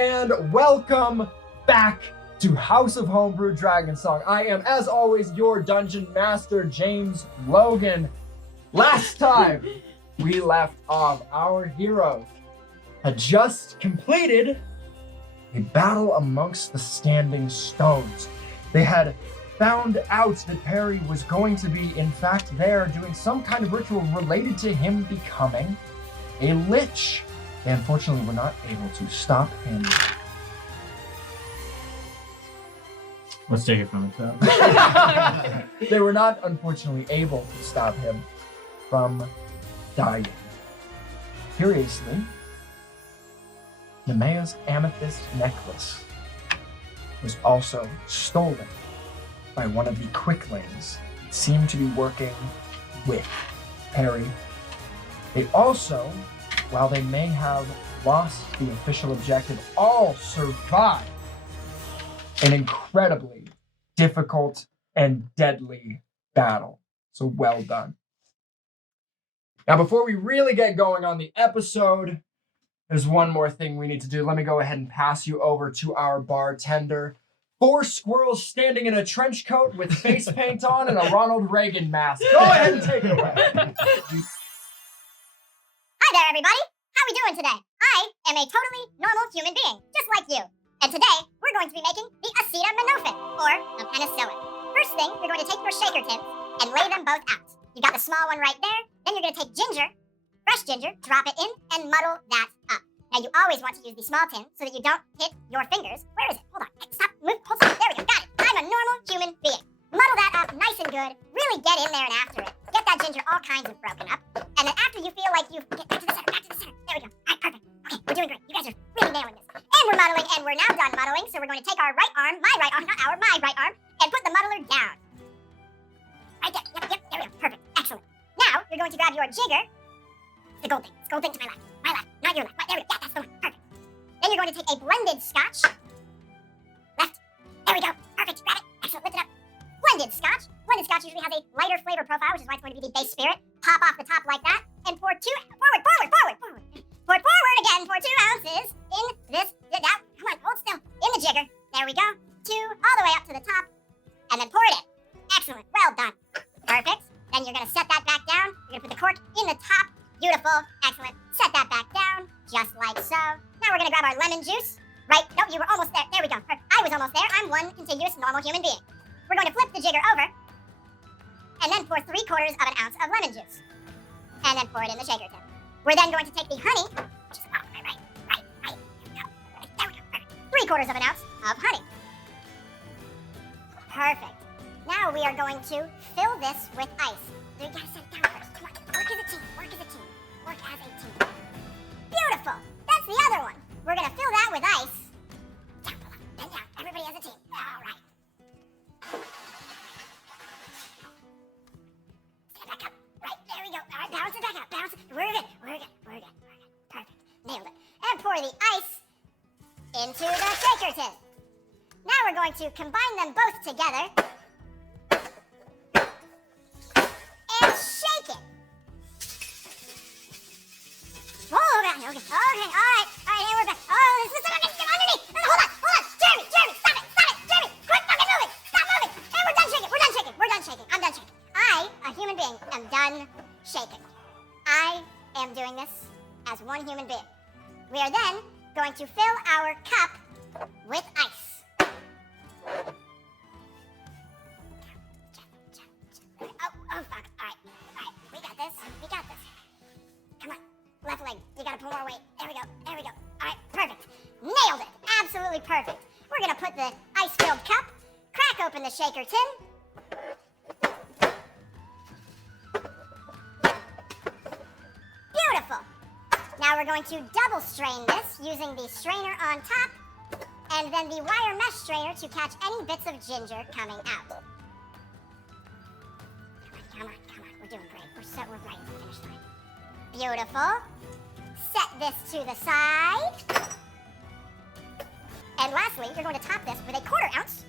and welcome back to House of Homebrew Dragon Song. I am, as always, your Dungeon Master, James Logan. Last time we left off, our heroes had just completed a battle amongst the standing stones. They had found out that Perry was going to be, in fact, there doing some kind of ritual related to him becoming a lich. They unfortunately were not able to stop him. Let's take it from the top. They were not, unfortunately, able to stop him from dying. Curiously, Nemea's amethyst necklace was also stolen by one of the quicklings that seemed to be working with Perry. They also, while they may have lost the official objective, all survived an incredibly difficult and deadly battle. So well done. Now, before we really get going on the episode, there's one more thing we need to do. Let me go ahead and pass you over to our bartender. 4 squirrels standing in a trench coat with face paint on and a Ronald Reagan mask. Go ahead and take it away. Hi there, everybody. How are we doing today? I am a totally normal human being, just like you. And today, we're going to be making the Aceta or a penicillin. First thing, you're going to take your shaker tins and lay them both out. You got the small one right there. Then you're going to take ginger, fresh ginger, drop it in, and muddle that up. Now, you always want to use the small tin so that you don't hit your fingers. Where is it? Hold on. Stop. Move. Hold on. There we go. Got it. I'm a normal human being. Muddle that up nice and good. Really get in there and after it. Get that ginger all kinds of broken up. And then after you feel like you've... Get back to the center. Back to the center. There we go. All right, perfect. Okay, we're doing great. You guys are really nailing this. And we're muddling, and we're now done muddling. So we're going to take our right arm, my right arm, not our, my right arm, and put the muddler down. Right there. Yep, there we go. Perfect. Excellent. Now, you're going to grab your jigger. The gold thing. It's gold thing to my left. My left, not your left. Right, there we go. Yeah, that's the one. Perfect. Then you're going to take a blended scotch. Left. There we go. Perfect. Grab it. Excellent. Lift it up. Blended scotch. Blended scotch usually has a lighter flavor profile, which is why it's going to be the base spirit. Pop off the top like that, and pour forward. Pour forward again for 2 ounces in this. Come on, hold still. In the jigger. There we go. 2 all the way up to the top, and then pour it in. Excellent. Well done. Perfect. Then you're going to set that back down. You're going to put the cork in the top. Beautiful. Excellent. Set that back down, just like so. Now we're going to grab our lemon juice. Right? Nope, you were almost there. There we go. I was almost there. I'm one contiguous normal human being. We're going to flip the jigger over, and then pour 3/4 of an ounce of lemon juice. And then pour it in the shaker tin. We're then going to take the honey, which is right. There we go. Perfect. 3/4 of an ounce of honey. Perfect. Now we are going to fill this with ice. So you gotta set it down first. Come on. Work as a team. Work as a team. Work as a team. Beautiful. That's the other one. We're gonna fill that with ice. Down below. Then down. Everybody as a team. All right. Stand back up. Right. There we go. All right. Bounce it back up. Bounce it. We're good. Perfect. Nailed it. And pour the ice into the shaker tin. Now we're going to combine them both together. And shake it. Oh, okay, all right, and we're back. Oh, this is underneath. Hold on. Jeremy, stop it, Jeremy, quit fucking moving. Stop moving. And we're done shaking. I'm done shaking. I, a human being, am done shaking. I am doing this as one human being. We are then going to fill our cup with ice. Oh, fuck. All right. We got this. Come on. Left leg. You gotta pull more weight. There we go. All right. Perfect. Nailed it. Absolutely perfect. We're gonna put the ice-filled cup, crack open the shaker tin. Beautiful. Now we're going to double strain this using the strainer on top and then the wire mesh strainer to catch any bits of ginger coming out. Come on. We're doing great. We're right at the finish line. Beautiful. Set this to the side. And lastly, you're going to top this with a 1/4 ounce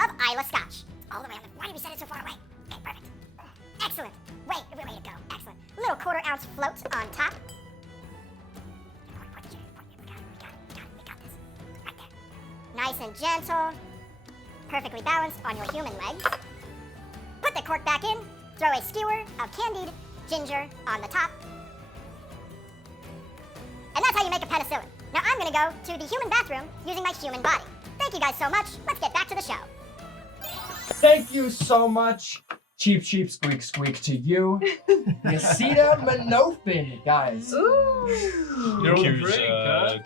of Isla Scotch. All the way on the... Why did we set it so far away? Okay, perfect. Excellent. Way to go. Excellent. Little 1/4 ounce float on top. We got this. gentle, perfectly balanced on your human legs. Put the cork back in, throw a skewer of candied ginger on the top. And that's how you make a penicillin. Now I'm gonna go to the human bathroom using my human body. Thank you guys so much. Let's get back to the show. Thank you so much, Cheep Cheep Squeak Squeak, to you, the Aceta Manofin, guys.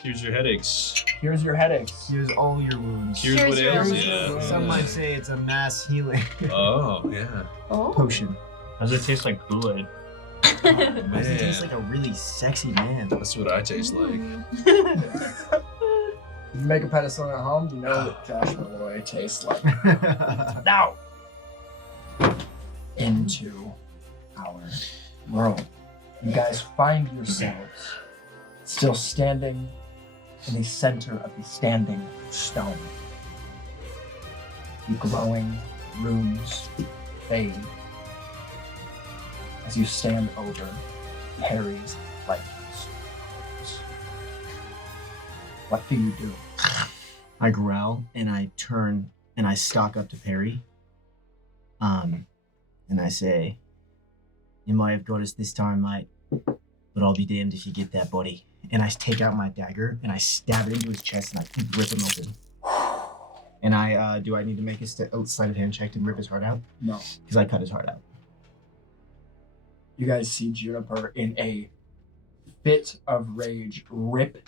Cures your headaches. Here's your headaches. Here's all your wounds. Cures what ails Here's you. your Some might say it's a mass healing Oh, yeah. potion. Does it taste like Kool-Aid? Does it taste like a really sexy man? That's what I taste like. If you make a penicillin at home, you know what Josh Malloy tastes like. Now, into our world. You guys find yourselves still standing in the center of the standing stone. The glowing runes fade as you stand over Harry's lifeless corpse. What do you do? I growl and I turn and I stalk up to Perry. And I say, "You might have got us this time, mate, but I'll be damned if you get that body." And I take out my dagger and I stab it into his chest and I rip him open. And I do I need to make a sleight of hand check to rip his heart out? No. Because I cut his heart out. You guys see Juniper in a fit of rage rip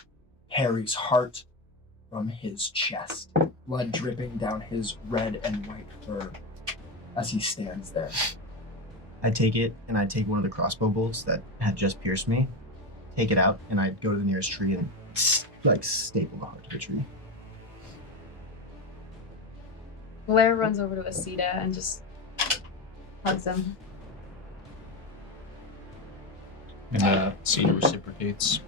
Harry's heart from his chest, blood dripping down his red and white fur as he stands there. I take it and I take one of the crossbow bolts that had just pierced me, take it out, and I go to the nearest tree and staple the heart to the tree. Blair runs over to Aceta and just hugs him. And Cena reciprocates.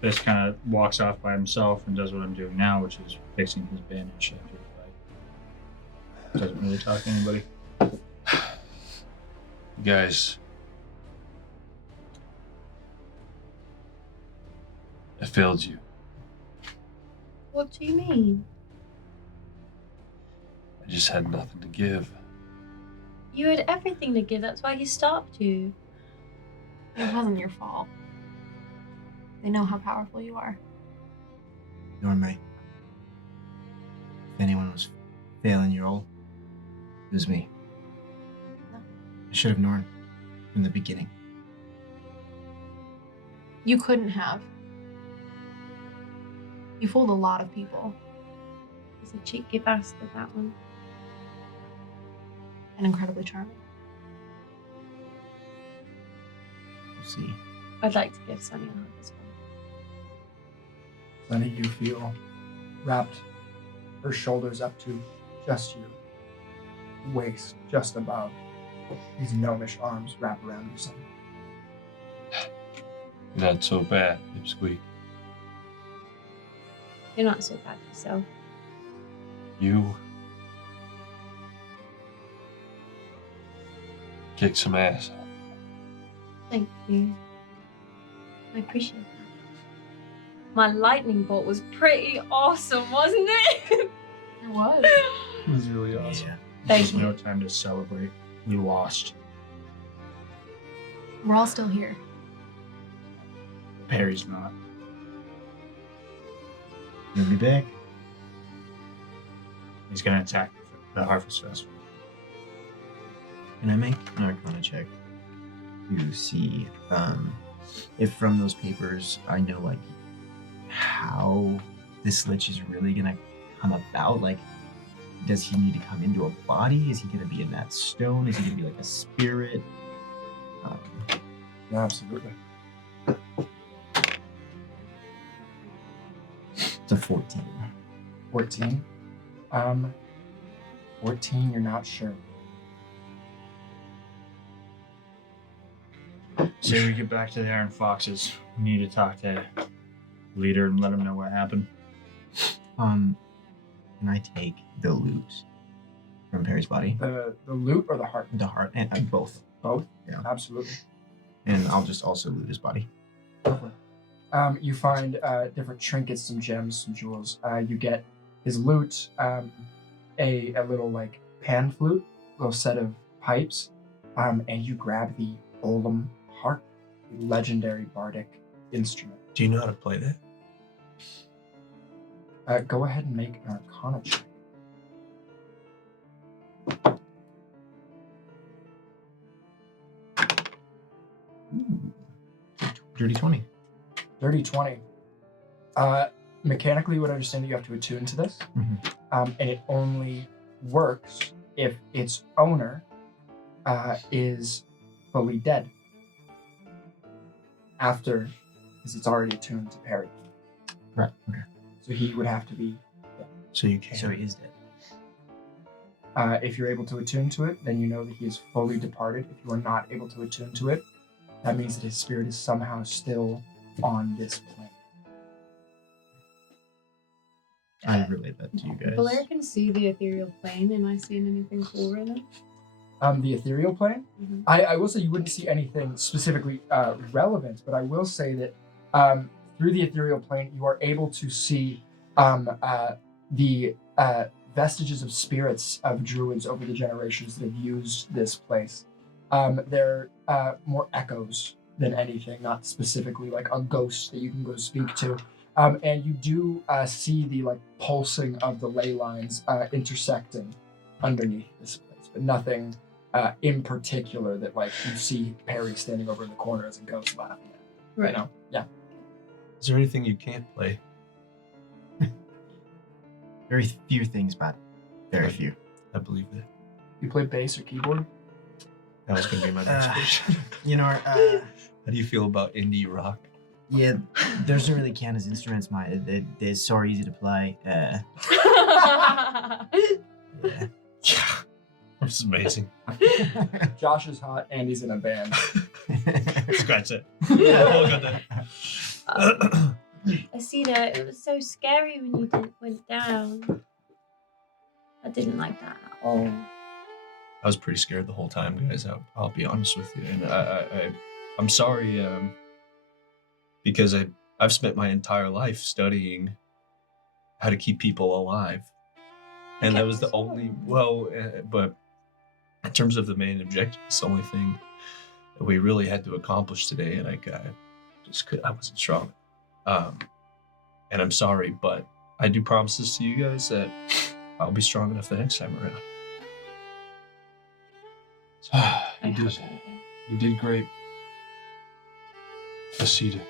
Fisk kind of walks off by himself and does what I'm doing now, which is fixing his bandage after the fight. Doesn't really talk to anybody. You guys, I failed you. What do you mean? I just had nothing to give. You had everything to give, that's why he stopped you. It wasn't your fault. They know how powerful you are. Nor me. If anyone was failing your role, it was me. I should have known from the beginning. You couldn't have. You fooled a lot of people. He's a cheeky bastard, that one. And incredibly charming. We'll see. I'd like to give Sunny a hug as well. Sunny, you feel wrapped, her shoulders up to just your waist, just above. These gnomish arms wrap around you, Sunny. Not so bad, Pipsqueak. You're not so bad yourself. You kicked some ass. Thank you. I appreciate that. My lightning bolt was pretty awesome, wasn't it? It was. It was really awesome. Yeah. Thank There's you. no time to celebrate. We lost. We're all still here. Perry's not. You'll be back. He's gonna attack the Harvest Festival. Can I make an Arcana check to see if from those papers I know like how this lich is really gonna come about? Like, does he need to come into a body? Is he gonna be in that stone? Is he gonna be like a spirit? Yeah, absolutely. It's a 14. 14. 14, you're not sure. Say we get back to the Iron Foxes. We need to talk to the leader and let him know what happened. Can I take the loot from Perry's body? The loot or the heart? The heart and both. Both? Yeah. Absolutely. And I'll just also loot his body. You find different trinkets, some gems, some jewels. You get his lute, a little like pan flute, little set of pipes, and you grab the Olam harp, the legendary bardic instrument. Do you know how to play that? Go ahead and make an Arcana check. Dirty 20. Dirty 20. Mechanically, you would understand that you have to attune to this, and it only works if its owner is fully dead. After, because it's already attuned to Perry. Right. Okay. So he would have to be. So you can't. So he is dead. If you're able to attune to it, then you know that he is fully departed. If you are not able to attune to it, that means that his spirit is somehow still on this plane. I relate that to you guys. Blair can see the ethereal plane. Am I seeing anything cool in it? The ethereal plane? Mhm. I will say you wouldn't see anything specifically relevant, but I will say that through the ethereal plane, you are able to see the vestiges of spirits of druids over the generations that have used this place. They're more echoes than anything, not specifically like a ghost that you can go speak to. And you do see the like pulsing of the ley lines intersecting underneath this place, but nothing in particular that like you see Perry standing over in the corner as a ghost laughing at. Right. You know? Yeah. Is there anything you can't play? Very few things, but very few. I believe that. You play bass or keyboard? That was going to be my next question. You know, How do you feel about indie rock? yeah, those don't really count as instruments, mate. They're so easy to play. Yeah. Yeah. This is amazing. Josh is hot and he's in a band. Scratch that. Aceta, it was so scary when you went down. I didn't like that at all. I was pretty scared the whole time, guys. I'll be honest with you, and I'm sorry, because I've spent my entire life studying how to keep people alive, and that was the only but in terms of the main objective, it's the only thing that we really had to accomplish today, and I wasn't strong, and I'm sorry, but I do promise this to you guys that I'll be strong enough the next time around. You did great. Aceta,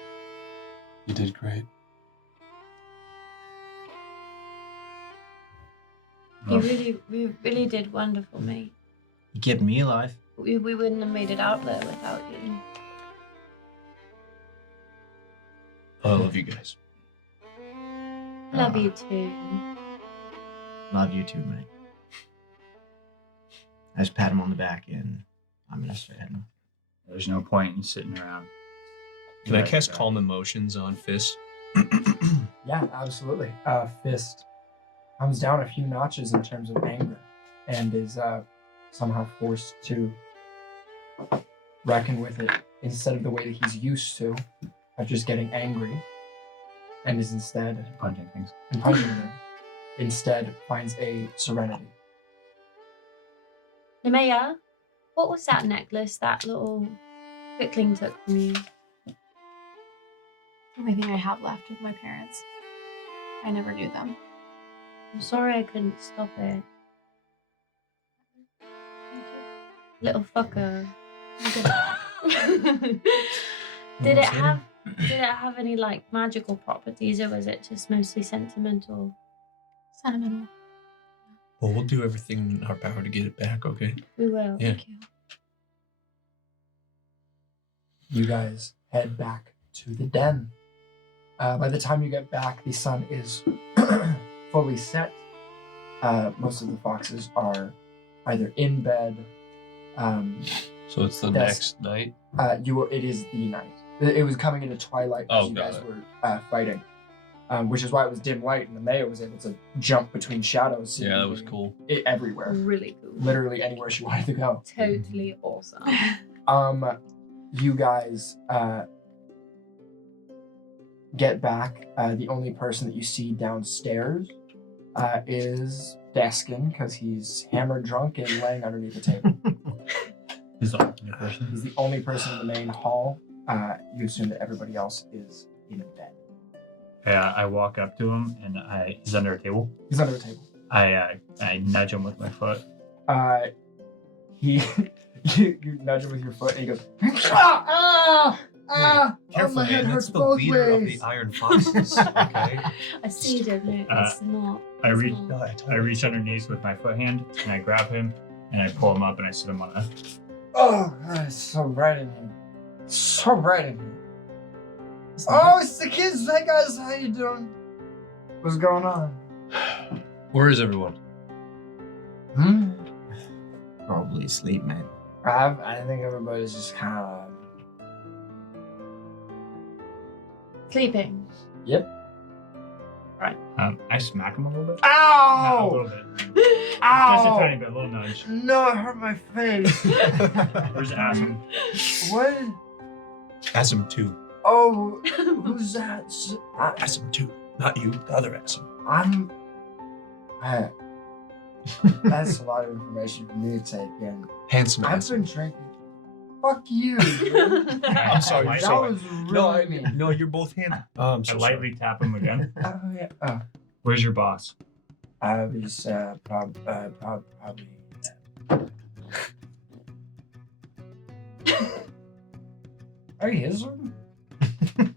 you did great. You really did wonderful, mate. You kept me alive. We wouldn't have made it out there without you. I love you guys. Love you too. Love you too, mate. I just pat him on the back and I'm gonna start heading. There's no point in sitting around. Can I cast Calm Emotions on Fist? Yeah, absolutely. Fist comes down a few notches in terms of anger and is somehow forced to reckon with it instead of the way that he's used to, of just getting angry, and is instead Punching things. and punching them. Instead, finds a serenity. Nemea, what was that necklace that little quickling took from you? The only thing I have left with my parents. I never knew them. I'm sorry I couldn't stop it. Little fucker. Did it have any like magical properties, or was it just mostly sentimental? Sentimental. Well, we'll do everything in our power to get it back, okay? We will. Yeah. Thank you. You guys head back to the den. By the time you get back, the sun is fully set. Most of the foxes are either in bed. So it's the Yes. next night? It is the night. It was coming into twilight as Oh, you got guys it. were fighting, which is why it was dim light, and the Maya was able to jump between shadows. Yeah, that was seemingly cool. Everywhere, Really cool. literally anywhere she wanted to go. Totally awesome. You guys get back. The only person that you see downstairs is desking because he's hammered drunk and laying underneath the table. He's the only person. He's the only person in the main hall. You assume that everybody else is in bed. Yeah, I walk up to him and he's under a table. He's under a table. I nudge him with my foot. You nudge him with your foot and he goes, Careful, my head man. hurts That's the both leader of ways. the Iron Foxes. Okay. I see it, no, it's not. I reach It's No, not. I I totally reach underneath with my foot hand and I grab him and I pull him up and I sit him on a. oh, God, it's so bright in here. So bright in here. Oh, it's the kids. Hey, guys, how you doing? What's going on? Where is everyone? Probably asleep, man. I think everybody's just kind of... Sleeping. Yep. I smack him a little bit. Ow! Not a little bit. Just a Ow! tiny bit, a little nudge. No, it hurt my face. Where's Asm? What? Ask him too. Oh, who's that? Ask him too. Not you, the other Ask him. That's a lot of information for me to take in. Handsome I've Ask been him. drinking. Fuck you, dude. I'm sorry, That sorry. was really No, I mean. mean, no, you're both handsome. Oh, I'm I so lightly tap him again. Oh, yeah. Oh. Where's your boss? I was probably. Are you his one?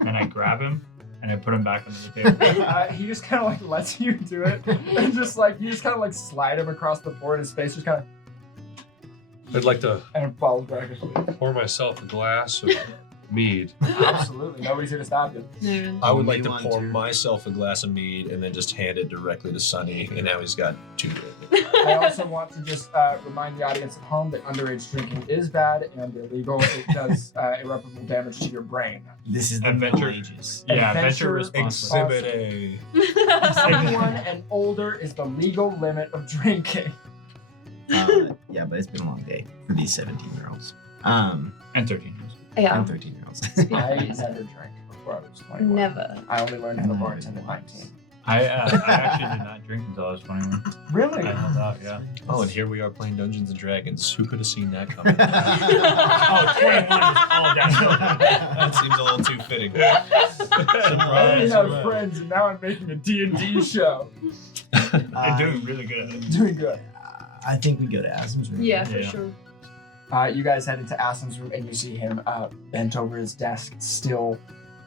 And I grab him and I put him back under the table. He just kind of like lets you do it, and just like you just kind of like slide him across the board. His face just kind of I'd like to and it falls back asleep. pour myself a glass of mead. Absolutely, nobody's here to stop you. No. I would Only like to one, pour too. myself a glass of mead and then just hand it directly to Sonny, and now he's got two. I also want to just remind the audience at home that underage drinking is bad and illegal. It does irreparable damage to your brain. This is the Adventure. Middle Ages. Yeah, Adventure venture responsibly. Exhibit A. 21 and older is the legal limit of drinking. Yeah, but it's been a long day for these 17-year-olds. And 13 years. Yeah. And 13-years-olds. I never drank before I was 21. Never. I only learned how to bartend at 19. I actually did not drink until I was 21. Really? I held out, yeah. Oh, and here we are playing Dungeons and Dragons. Who could have seen that coming? Oh, 21 is all downhill. That seems a little too fitting. I only Surprise, have surprise. friends, and now I'm making a D&D show. I'm doing really good at it. Doing good. I think we go to Asm's room. Yeah, for Yeah. sure. You guys head into Asim's room, and you see him bent over his desk, still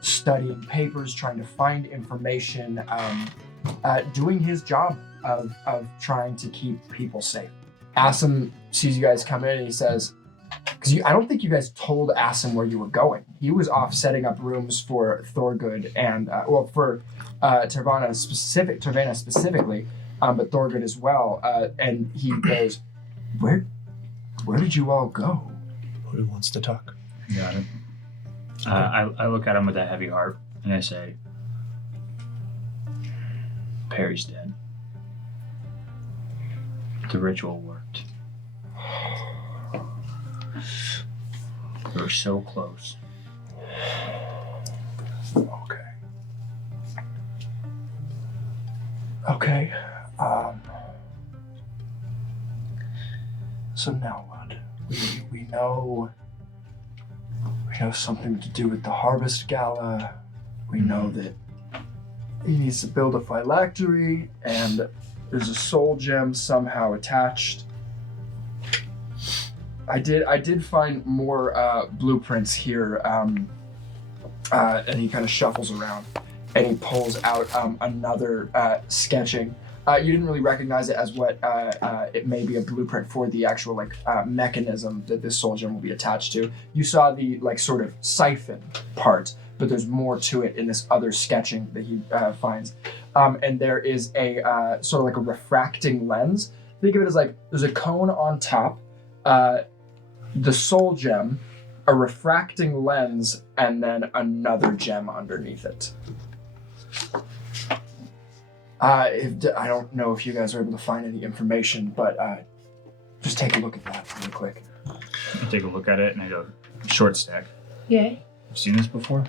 studying papers, trying to find information, doing his job of trying to keep people safe. Asim sees you guys come in, and he says, because I don't think you guys told Asim where you were going. He was off setting up rooms for Thorgood and, for Tervana specifically, but Thorgood as well. And he goes, where did you all go? Who wants to talk? Got it. I look at him with a heavy heart and I say, Perry's dead. The ritual worked. We were so close. Okay. So now what? We know something to do with the Harvest Gala. We know that he needs to build a phylactery, and there's a soul gem somehow attached. I did find more blueprints here, and he kind of shuffles around, and he pulls out another sketching. You didn't really recognize it as what it may be a blueprint for the actual mechanism that this soul gem will be attached to. You saw the sort of siphon part, but there's more to it in this other sketching that he finds. And there is a sort of like a refracting lens. Think of it as there's a cone on top, the soul gem, a refracting lens, and then another gem underneath it. I don't know if you guys are able to find any information, but just take a look at that really quick. I take a look at it and I go, short stack. Yeah. You've seen this before?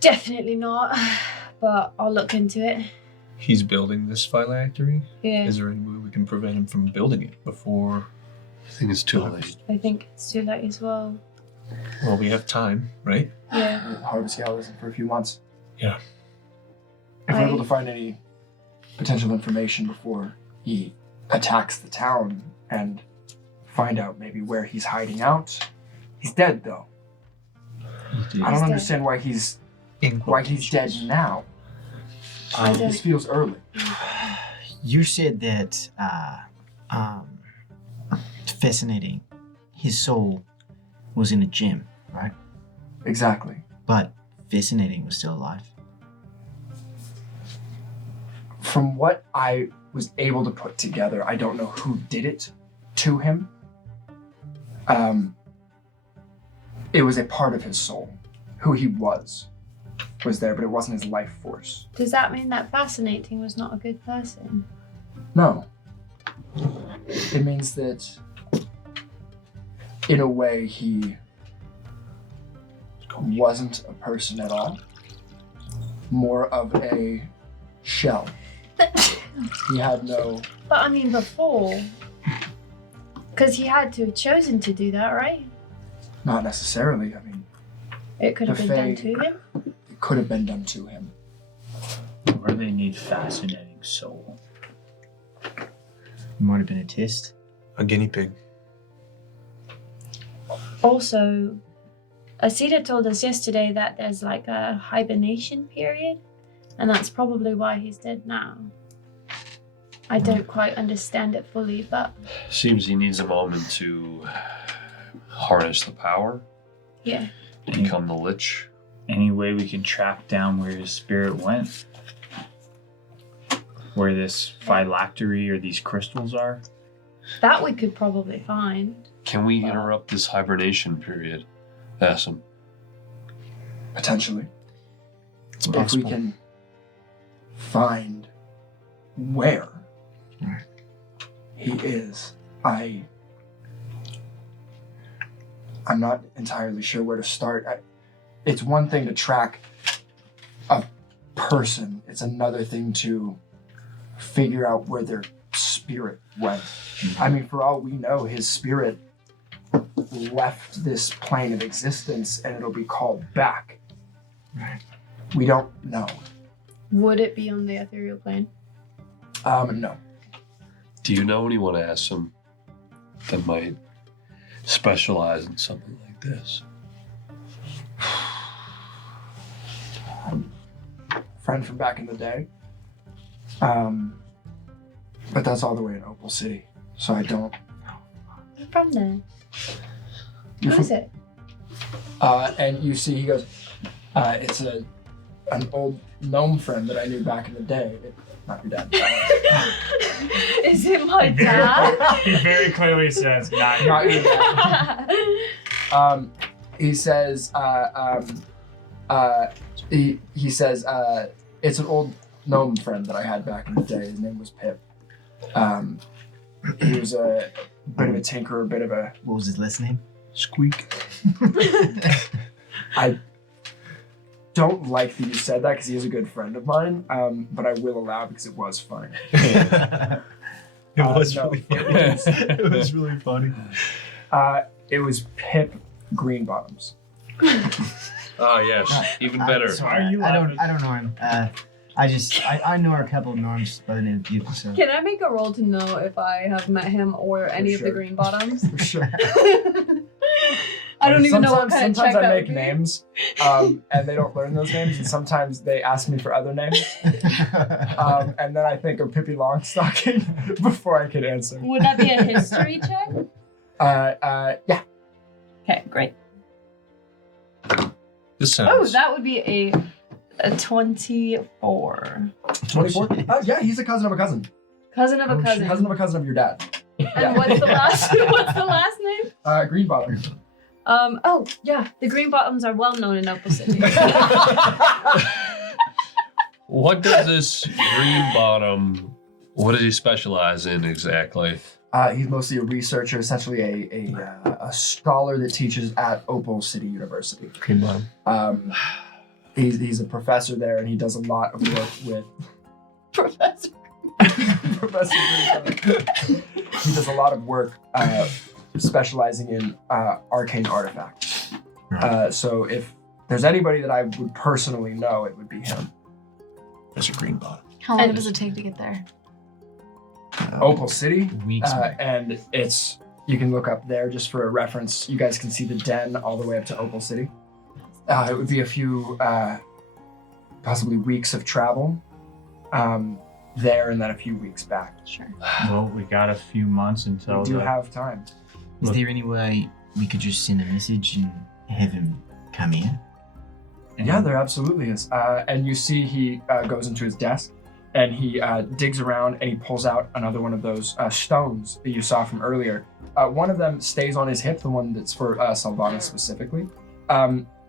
Definitely not, but I'll look into it. He's building this phylactery. Yeah. Is there any way we can prevent him from building it before? I think it's too late. I think it's too late as well. Well, we have time, right? Yeah. Harvest Gal isn't for a few months. Yeah. If we're able to find any potential information before he attacks the town and find out maybe where he's hiding out. He's dead though. I don't understand why he's dead now. This feels early. You said that fascinating. His soul was in a gym, right? Exactly. But fascinating was still alive. From what I was able to put together, I don't know who did it to him. It was a part of his soul. Who he was there, but it wasn't his life force. Does that mean that Fascinating was not a good person? No. It means that, in a way, he wasn't a person at all. More of a shell. He had no... But I mean before. Because he had to have chosen to do that, right? Not necessarily. I mean, It could have The been done Fae- to him. it could have been done to him. Or they need fascinating soul. Might have been a test. A guinea pig. Also, Aceta told us yesterday that there's like a hibernation period, and that's probably why he's dead now. I don't quite understand it fully, but Seems he needs a moment to harness the power, yeah. become the lich. Any way we can track down where his spirit went? Where this phylactery or these crystals are? That we could probably find. Can we interrupt this hibernation period? Ask him. Potentially. It's If we possible. can find where Right. he is, I'm not entirely sure where to start. It's one thing to track a person. It's another thing to figure out where their spirit went. I mean, for all we know, his spirit left this plane of existence and it'll be called back. Right. We don't know. Would it be on the ethereal plane? No. Do you know anyone, ask him, that might specialize in something like this? Friend from back in the day. But that's all the way in Opal City. So I don't. I'm from there. You're Who from- is it? And you see, he goes, it's an old gnome friend that I knew back in the day. Not your dad. Is it my dad? He very clearly says, not Not your dad. He says, he says, it's an old gnome friend that I had back in the day. His name was Pip. He was a bit of a tinker, a bit of a... What was his last name? Squeak. I don't like that you said that because he is a good friend of mine, but I will allow because it was funny. It was no, really it funny. was- It was really funny. It was Pip Greenbottoms. Oh, yes. Even better. Sorry, Why are you I laughing? don't know him. I know a couple of gnomes by the name of Bugle, so. Can I make a roll to know if I have met him or any of the sure. green bottoms? For sure. I don't even know what Sometimes- kind of check Sometimes I that make would be. names, and they don't learn those names, and sometimes they ask me for other names, and then I think of Pippi Longstocking before I can answer. Would that be a history check? Yeah. Okay, great. This Oh, sounds. that would be a 24. 24? Yeah, he's a cousin of a cousin. Cousin of a cousin. Cousin of a cousin of your dad. And what's the last name? Greenbottom. Oh, yeah, the green bottoms are well known in Opal City. What does this green bottom, what does he specialize in exactly? He's mostly a researcher, essentially a scholar that teaches at Opal City University. Green bottom. He's a professor there, and he does a lot of work with Professor. Professor Green. He does a lot of work specializing in arcane artifacts. So if there's anybody that I would personally know, it would be him. Professor Greenbot. How long does it take to get there? Opal City. Weeks. And it's, you can look up there just for a reference. You guys can see the den all the way up to Opal City. It would be a few, possibly weeks of travel there and then a few weeks back. Sure. Well, we got a few months until We do have time. Is there any way we could just send a message and have him come in? Yeah, there absolutely is. And you see he goes into his desk and he digs around and he pulls out another one of those stones that you saw from earlier. One of them stays on his hip, the one that's for Salvana specifically.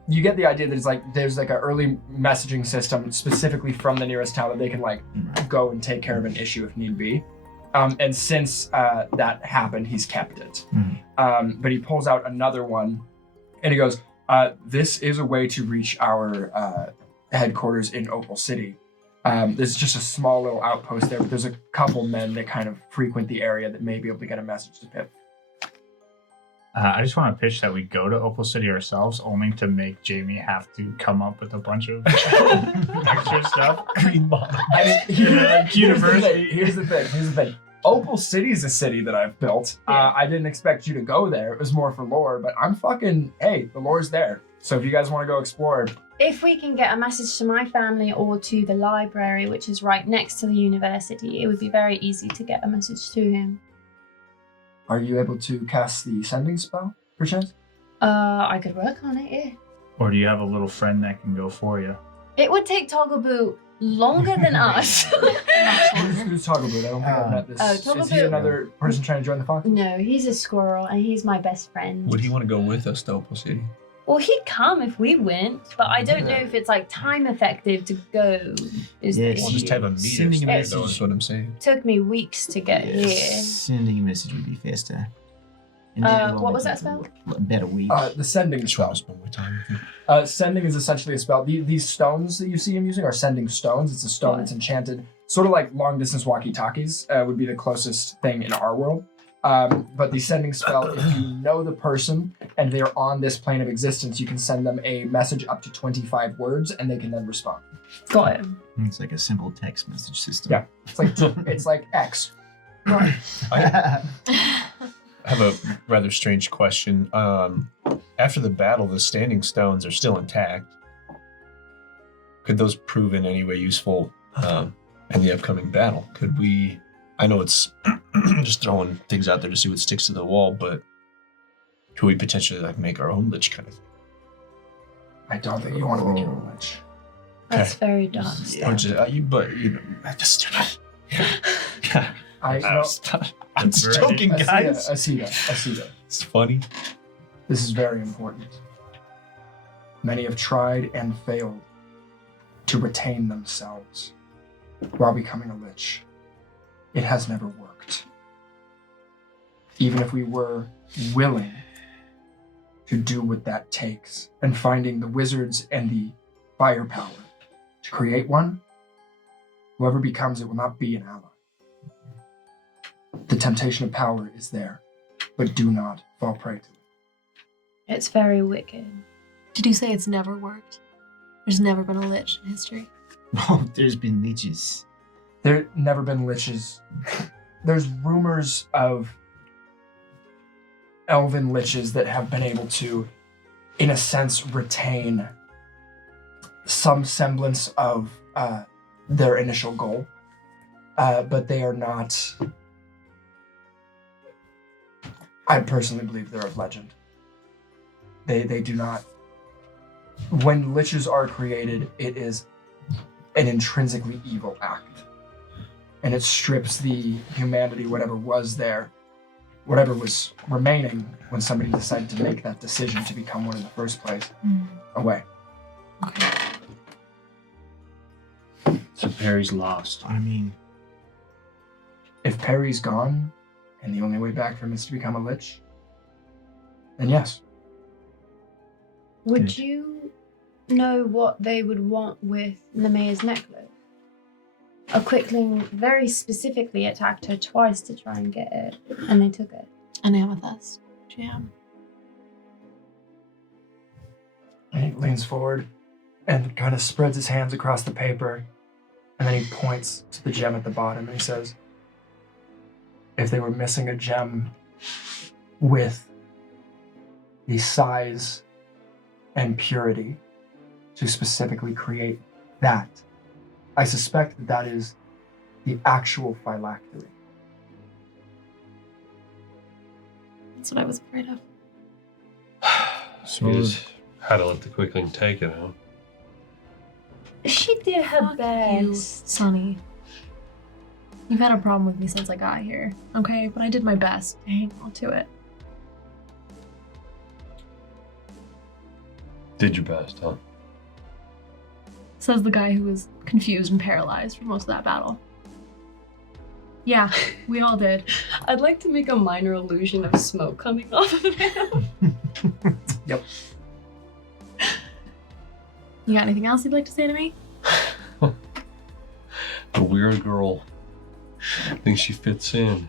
You get the idea that it's like there's like an early messaging system specifically from the nearest town that they can like go and take care of an issue if need be. And since that happened, he's kept it. But he pulls out another one and he goes, this is a way to reach our headquarters in Opal City. There's just a small little outpost there, but there's a couple men that kind of frequent the area that may be able to get a message to Pip. I just want to pitch that we go to Opal City ourselves, only to make Jamie have to come up with a bunch of extra stuff. Greenbot. Here's the thing. Opal City is a city that I've built. I didn't expect you to go there. It was more for lore, but the lore's there. So if you guys want to go explore. If we can get a message to my family or to the library, which is right next to the university, it would be very easy to get a message to him. Are you able to cast the sending spell, perchance? I could work on it, yeah. Or do you have a little friend that can go for you? It would take Togglebu longer than us. Who's Toggleboot? I don't think I've met this. Is he Toggleboot. another person trying to join the fox? No, he's a squirrel and he's my best friend. Would he want to go with us to Opal City? Well, he'd come if we went, but I don't know if it's like time effective to go. Is the We'll just issue. have a meter Sending a there, message. though, is what I'm saying. Took me weeks to get here. Sending a message would be faster. And then it'll what only was that take spell? About a week. The sending Just want spell. to spend more time with you. Sending is essentially a spell. These stones that you see him using are sending stones. It's a stone that's enchanted, sort of like long distance walkie-talkies would be the closest thing in our world. But the sending spell, if you know the person and they're on this plane of existence, you can send them a message up to 25 words and they can then respond. Got it. It's like a simple text message system. Yeah. It's like X. I have a rather strange question. After the battle, the standing stones are still intact. Could those prove in any way useful in the upcoming battle? Could we... I know it's just throwing things out there to see what sticks to the wall, but could we potentially like make our own lich kind of thing? I don't think you want to make your own lich. That's very dark Or stuff. just, I just yeah. I'm just joking, guys. Aceta. It's funny. This is very important. Many have tried and failed to retain themselves while becoming a lich. It has never worked. Even if we were willing to do what that takes and finding the wizards and the firepower to create one, whoever becomes it will not be an ally. The temptation of power is there, but do not fall prey to it. It's very wicked. Did you say it's never worked? There's never been a lich in history. Oh, there's been leeches. There never been liches. There's rumors of elven liches that have been able to, in a sense, retain some semblance of their initial goal, but they are not. I personally believe they're of legend. They do not. When liches are created, it is an intrinsically evil act. And it strips the humanity, whatever was there, whatever was remaining when somebody decided to make that decision to become one in the first place, away. Okay. So Perry's lost. I mean, If Perry's gone, and the only way back for him is to become a lich, then yes. Would Good. you know what they would want with Nemia's necklace? a quickling very specifically attacked her twice to try and get it, and they took it. An amethyst. Jam. And he leans forward and kind of spreads his hands across the paper, and then he points to the gem at the bottom and he says, if they were missing a gem with the size and purity to specifically create that, I suspect that that is the actual phylactery. That's what I was afraid of. So you just had to let the quickling take it, huh? She did her Fuck best. you, Sonny. You've had a problem with me since I got here, okay? But I did my best to hang on to it. Did your best, huh? Says the guy who was confused and paralyzed for most of that battle. Yeah, we all did. I'd like to make a minor illusion of smoke coming off of him. Yep. You got anything else you'd like to say to me? The weird girl thinks she fits in.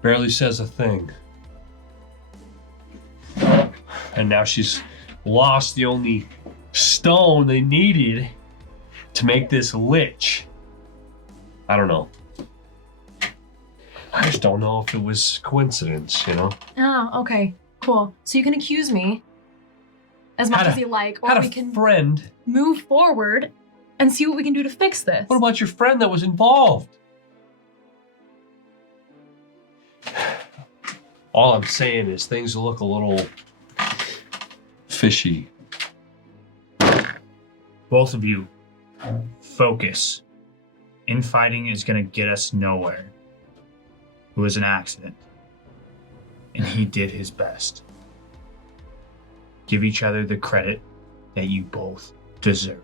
Barely says a thing. And now she's lost the only stone they needed to make this lich. I don't know. I just don't know if it was coincidence, you know? Oh, okay. Cool. So you can accuse me as much as you like, or Had we a can friend. move forward and see what we can do to fix this. What about your friend that was involved? All I'm saying is things look a little fishy. Both of you, focus. Infighting is going to get us nowhere. It was an accident. And he did his best. Give each other the credit that you both deserve.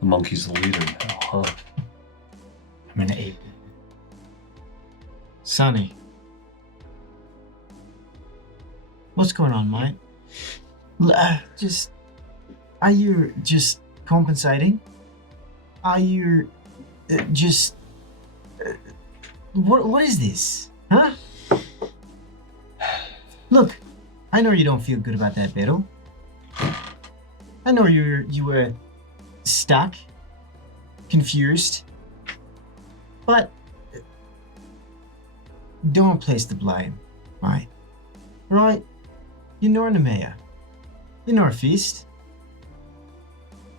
The monkey's the leader now, huh? I'm an ape. Sonny. What's going on, mate? Are you just compensating? Are you what is this? Huh? Look, I know you don't feel good about that battle. I know you were stuck, confused, but don't place the blame, right? Right? You're not a mayor. You're not a feast.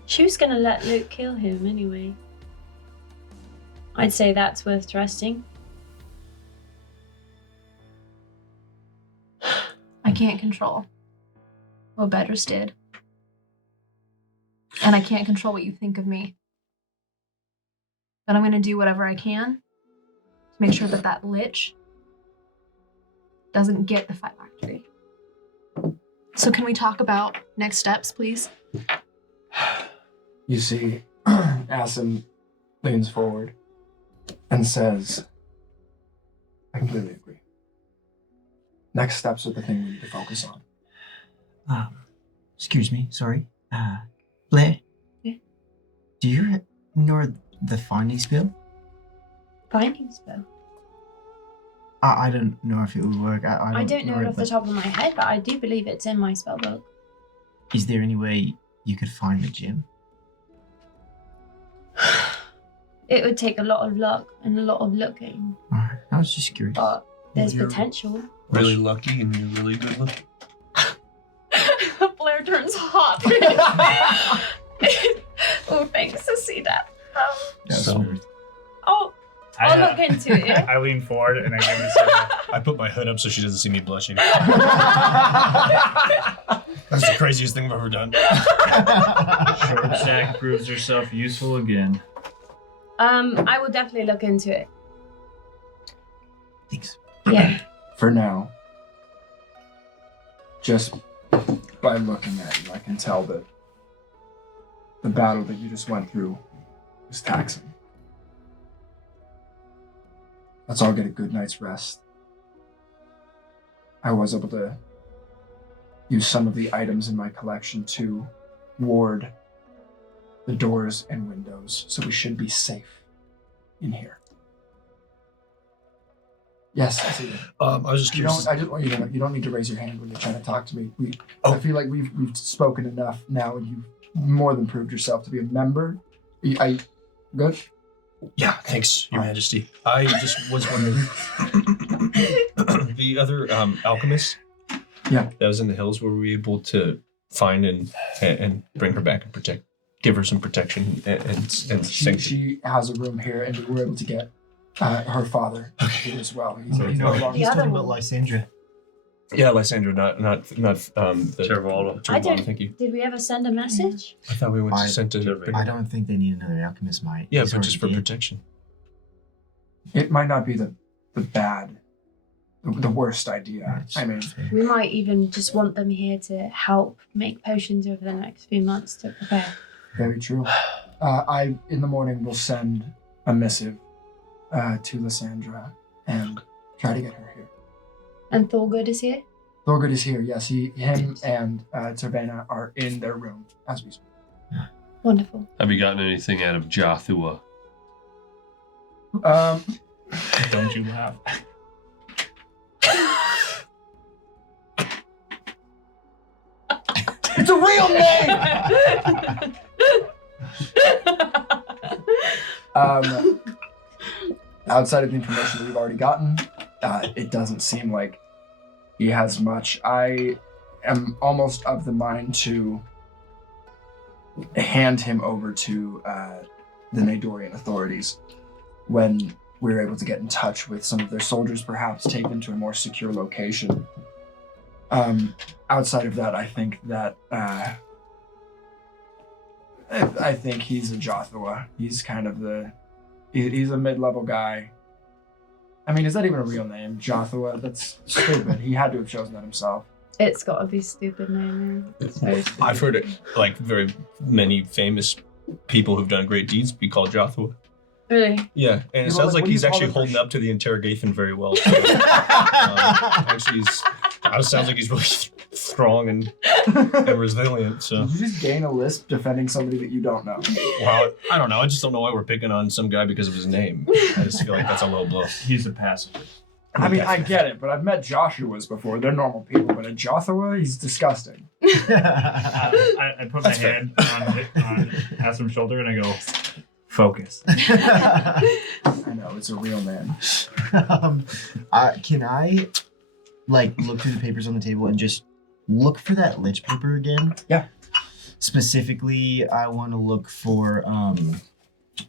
She was gonna let Luke kill him anyway. I'd say that's worth trusting. I can't control what Bedros did. And I can't control what you think of me. But I'm going to do whatever I can to make sure that that lich doesn't get the phylactery. So can we talk about next steps, please? You see, Asim leans forward and says, I completely agree. Next steps are the thing we need to focus on. Excuse me, sorry. Blair? Yeah? Do you know the finding spell? Finding spell? I don't know if it would work. I don't know it off the but top of my head, but I do believe it's in my spellbook. Is there any way you could find the gem? It would take a lot of luck and a lot of looking, Alright, I was just curious. but there's You're- potential. Really lucky and you're really good looking. Blair turns hot. Oh, thanks to see that. That's So- weird. I'll look into it, yeah? I lean forward and I give her I put my hood up so she doesn't see me blushing. That's the craziest thing I've ever done. Short Stack proves herself useful again. I will definitely look into it. Thanks. Yeah. For now, just by looking at you, I can tell that the battle that you just went through was taxing. Let's all get a good night's rest. I was able to use some of the items in my collection to ward the doors and windows, so we should be safe in here. Yes, I see that. I was just curious. I just want you to know, you don't need to raise your hand when you're trying to talk to me. Oh. I feel like we've spoken enough now, and you've more than proved yourself to be a member. I good? Yeah, thanks, Your Majesty. I just was wondering, the other alchemist that was in the hills, were we able to find and bring her back and give her some protection and She has a room here, and we were able to get her father here as well. He's no longer. He's talking about Lysandra. Yeah, Lysandra, not the Tervaldo. Thank you. Did we ever send a message? I thought we went to send to. I don't think they need another alchemist, might. Yeah, but just for protection. It might not be the worst idea. That's I mean, We might even just want them here to help make potions over the next few months to prepare. very true. In the morning, will send a missive to Lysandra and try to get her here. And Thorgood is here? Thorgood is here, yes. Him and Tervena are in their room as we speak. Wonderful. Have you gotten anything out of Jothua? Don't you laugh. It's a real name! Outside of the information that we've already gotten, it doesn't seem like he has much. I am almost of the mind to hand him over to the Nadorian authorities when we're able to get in touch with some of their soldiers, perhaps take them to a more secure location. Outside of that, I think that I think he's a Jothua. He's kind of he's a mid-level guy. I mean, is that even a real name? Jothua? That's stupid. He had to have chosen that himself. It's got to be a stupid name. I've heard it, like very many famous people who've done great deeds be called Jothua. Really? Yeah, and it know, sounds like, like what do you he's call actually it for holding up to the interrogation very well. Actually, it sounds like he's really strong and resilient. So, Did you just gain a lisp defending somebody that you don't know? well, I don't know. I just don't know why we're picking on some guy because of his name. I just feel like that's a low blow. He's a pacifist. I mean, I get it, but I've met Joshuas before. They're normal people, but a Jothua, he's disgusting. I put my hand on Haslam's shoulder and I go, focus. I know, it's a real name. Can I, look through the papers on the table and just look for that lich paper again? Yeah. Specifically, I want to look for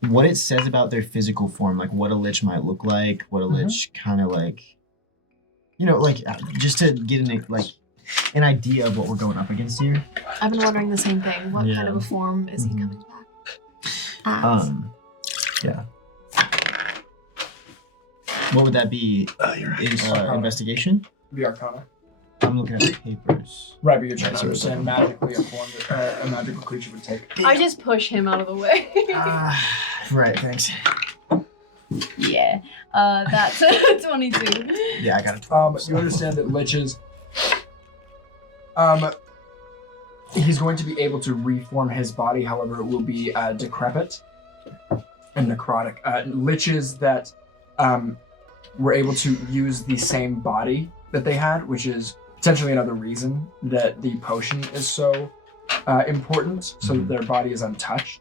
what it says about their physical form, like what a lich might look like, what a lich kind of just to get an idea of what we're going up against here. I've been wondering the same thing. What kind of a form is he coming back? Yeah. What would that be? Investigation? The Arcana. I'm looking at the papers. Right, but you're trying to understand magically a form that a magical creature would take. I just push him out of the way. Right, thanks. Yeah. That's 22. Yeah, I got a 12. You understand that liches, he's going to be able to reform his body, however, it will be decrepit and necrotic. Liches that were able to use the same body that they had, which is potentially another reason that the potion is so important, so that their body is untouched.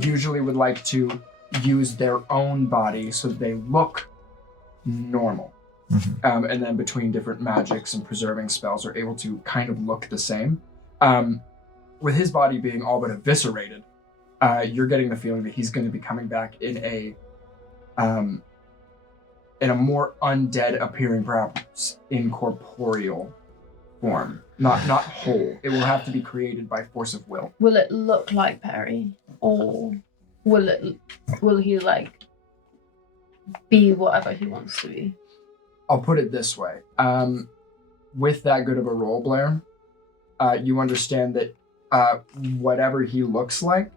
Usually would like to use their own body so that they look normal. And then between different magics and preserving spells are able to kind of look the same. With his body being all but eviscerated, you're getting the feeling that he's going to be coming back in a more undead appearing, perhaps incorporeal form. Not whole. It will have to be created by force of will. Will it look like Perry? Or will he be whatever he wants to be? I'll put it this way. With that good of a roll, Blair, you understand that whatever he looks like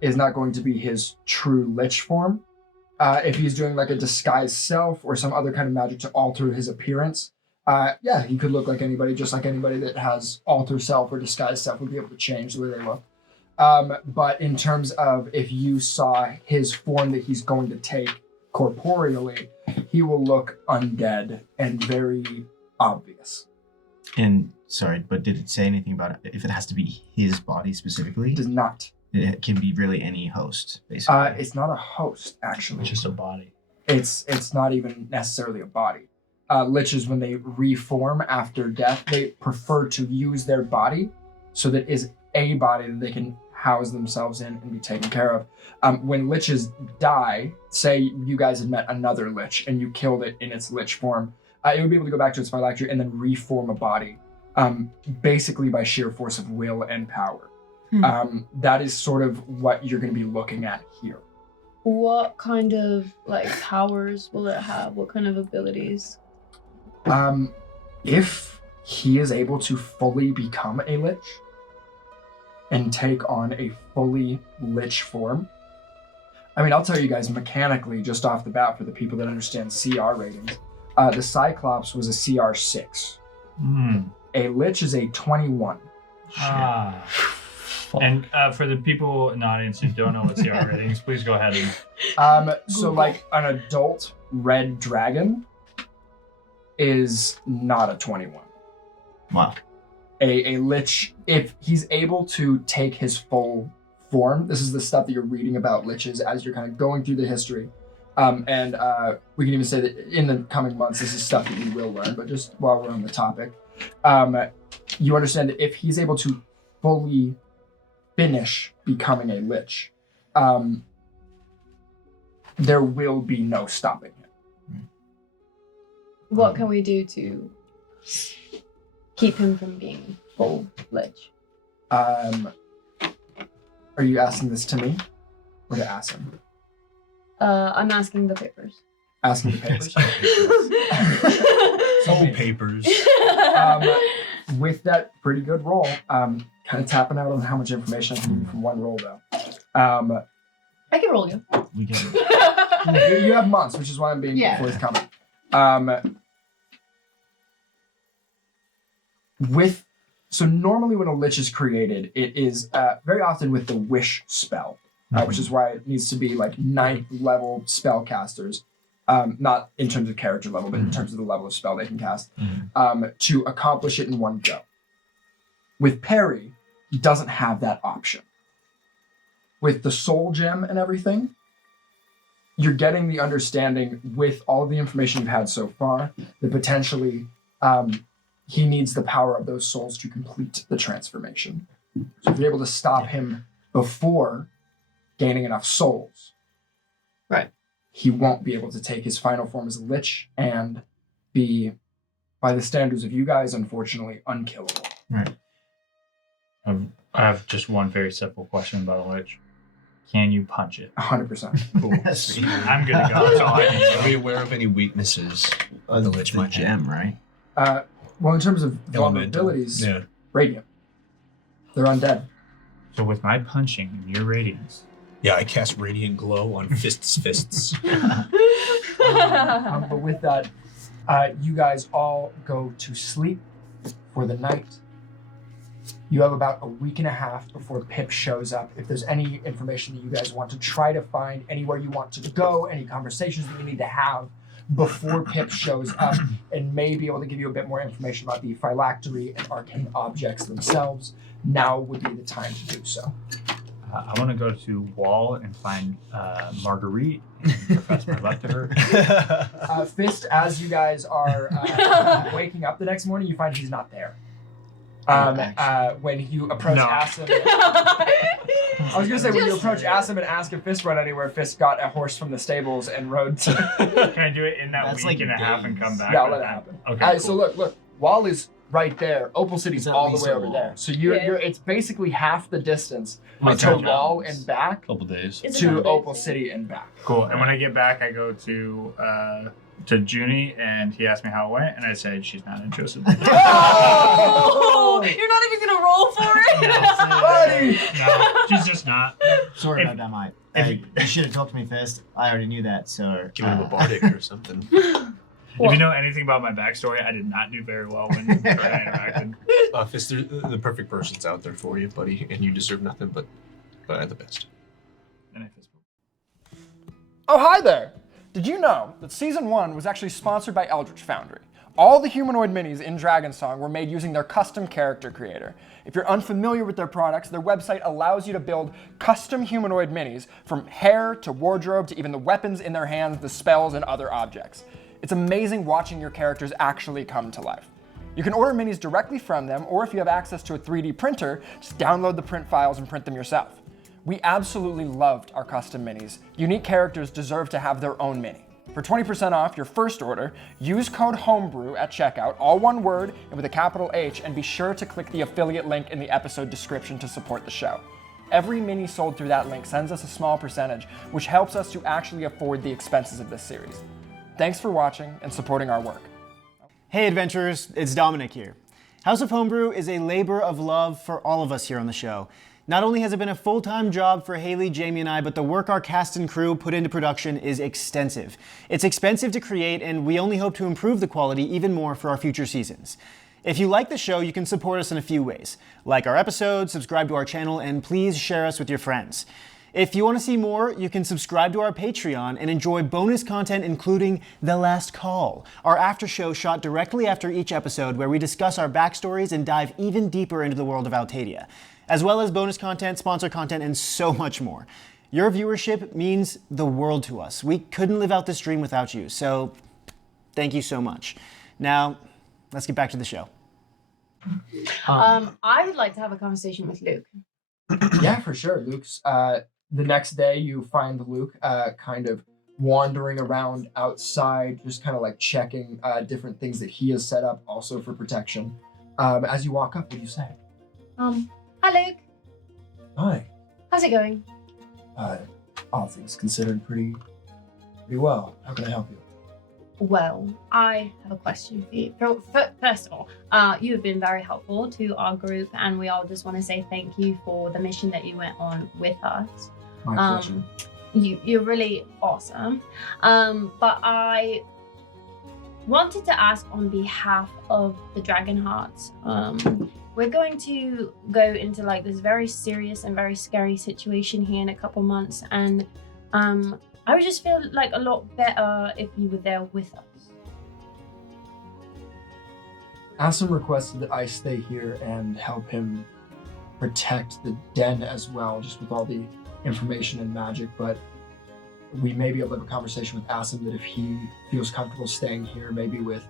is not going to be his true lich form. If he's doing a disguised self or some other kind of magic to alter his appearance, Yeah, he could look like anybody, just like anybody that has alter self or disguise self would be able to change the way they look. But in terms of if you saw his form that he's going to take corporeally, he will look undead and very obvious. And sorry, but did it say anything about it, if it has to be his body specifically? It does not. It can be really any host, basically. It's not a host, actually. It's just a body. It's not even necessarily a body. Liches, when they reform after death, they prefer to use their body so that is a body that they can house themselves in and be taken care of. When liches die, say you guys had met another lich and you killed it in its lich form, it would be able to go back to its phylactery and then reform a body, basically by sheer force of will and power. That is sort of what you're going to be looking at here. What kind of powers will it have? What kind of abilities? If he is able to fully become a lich and take on a fully lich form, I mean, I'll tell you guys mechanically just off the bat for the people that understand CR ratings, the Cyclops was a CR 6. A lich is a 21. And for the people in the audience who don't know what CR ratings, please go ahead and... So like an adult red dragon is not a 21. Wow. A lich, if he's able to take his full form, this is the stuff that you're reading about liches as you're kind of going through the history. And we can even say that in the coming months, this is stuff that you will learn, but just while we're on the topic, you understand that if he's able to fully finish becoming a lich, there will be no stopping him. What can we do to keep him from being full lich? Are you asking this to me or to ask him? I'm asking the papers. Asking the papers? Soul papers. With that pretty good roll, kind of tapping out on how much information I can give you from one roll, though. I can roll you. We get it. You have months, which is why I'm being forthcoming. So normally when a lich is created, it is very often with the wish spell, which is why it needs to be like 9th level spellcasters, not in terms of character level, but in terms of the level of spell they can cast, to accomplish it in one go. With Perry, he doesn't have that option. With the soul gem and everything, you're getting the understanding with all of the information you've had so far that potentially he needs the power of those souls to complete the transformation. So if you're able to stop him before gaining enough souls, right, he won't be able to take his final form as a lich and be, by the standards of you guys, unfortunately, unkillable. Right. I have just one very simple question about a lich. Can you punch it? 100%. Cool. I'm good to go. That's all I need. Are we aware of any weaknesses the lich might gem, right? Well, in terms of Elemental. vulnerabilities, radiant. They're undead. So with my punching and your radiance. Yeah, I cast Radiant Glow on fists. But with that, you guys all go to sleep for the night. You have about a week and a half before Pip shows up. If there's any information that you guys want to try to find, anywhere you want to go, any conversations that you need to have before Pip shows up, and may be able to give you a bit more information about the phylactery and arcane objects themselves, now would be the time to do so. I want to go to Wall and find Marguerite and profess my love to her. Fist, as you guys are waking up the next morning, you find he's not there. When you approach Asim, I was gonna say when you approach Asim and ask if Fist run anywhere, Fist got a horse from the stables and rode to. Can I do it in that week and a half and come back? Yeah, I'll let it happen. Okay. Cool. So look, Wall is right there. Opal City's all the way over there. So you're it's basically half the distance to Wall and back. Couple days to Opal City and back. Cool. And when I get back, I go to Junie, and he asked me how it went, and I said she's not interested. Oh, you're not even gonna roll for it. No, she's just not. Sorry about that, Mike. You should have talked to me first. I already knew that, so... Give him a bardic or something. If you know anything about my backstory, I did not do very well when I interacted. Fist, the perfect person's out there for you, buddy, and you deserve nothing but the best. And I fist bump. Oh, hi there! Did you know that Season 1 was actually sponsored by Eldritch Foundry? All the humanoid minis in Dragonsong were made using their custom character creator. If you're unfamiliar with their products, their website allows you to build custom humanoid minis from hair to wardrobe to even the weapons in their hands, the spells, and other objects. It's amazing watching your characters actually come to life. You can order minis directly from them, or if you have access to a 3D printer, just download the print files and print them yourself. We absolutely loved our custom minis. Unique characters deserve to have their own mini. For 20% off your first order, use code Homebrew at checkout, all one word and with a capital H, and be sure to click the affiliate link in the episode description to support the show. Every mini sold through that link sends us a small percentage, which helps us to actually afford the expenses of this series. Thanks for watching and supporting our work. Hey adventurers, it's Dominic here. House of Homebrew is a labor of love for all of us here on the show. Not only has it been a full-time job for Haley, Jamie, and I, but the work our cast and crew put into production is extensive. It's expensive to create, and we only hope to improve the quality even more for our future seasons. If you like the show, you can support us in a few ways. Like our episodes, subscribe to our channel, and please share us with your friends. If you want to see more, you can subscribe to our Patreon and enjoy bonus content including The Last Call, our after show shot directly after each episode where we discuss our backstories and dive even deeper into the world of Altadia, as well as bonus content, sponsor content, and so much more. Your viewership means the world to us. We couldn't live out this dream without you, so thank you so much. Now, let's get back to the show. I would like to have a conversation with Luke. Yeah, for sure. Luke's, the next day you find Luke kind of wandering around outside, just kind of like checking different things that he has set up also for protection. As you walk up, what do you say? Hi Luke. Hi. How's it going? All things considered pretty well. How can I help you? Well, I have a question for you. First of all, you have been very helpful to our group, and we all just want to say thank you for the mission that you went on with us. My pleasure. You're really awesome. But I wanted to ask on behalf of the Dragonhearts. We're going to go into like this very serious and very scary situation here in a couple months, and I would just feel like a lot better if you were there with us. Asim requested that I stay here and help him protect the den as well, just with all the information and magic, but we may be able to have a conversation with Asim that if he feels comfortable staying here, maybe with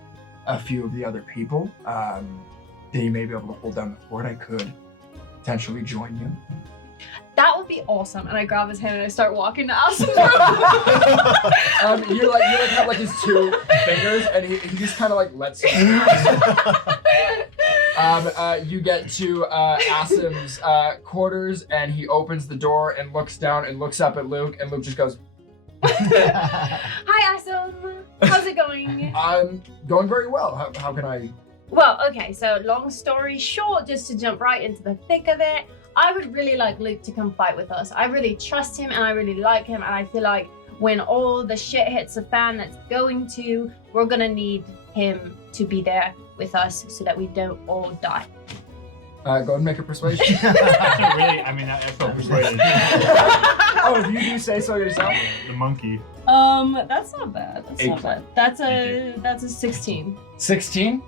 a few of the other people, that he may be able to hold down the fort. I could potentially join you. That would be awesome. And I grab his hand and I start walking to Asim. You have like his two fingers, and he just kind of like lets you. You get to Asim's quarters, and he opens the door and looks down and looks up at Luke, and Luke just goes, Hi Asim, how's it going? Going very well. How can I? Well, okay, so long story short, just to jump right into the thick of it, I would really like Luke to come fight with us. I really trust him and I really like him, and I feel like when all the shit hits the fan that's going to, we're gonna need him to be there with us so that we don't all die. Go ahead and make a persuasion. Really, I mean, I felt persuaded. Oh, if you do say so yourself. The monkey. That's not bad. That's not 8. bad. That's a 16. 16.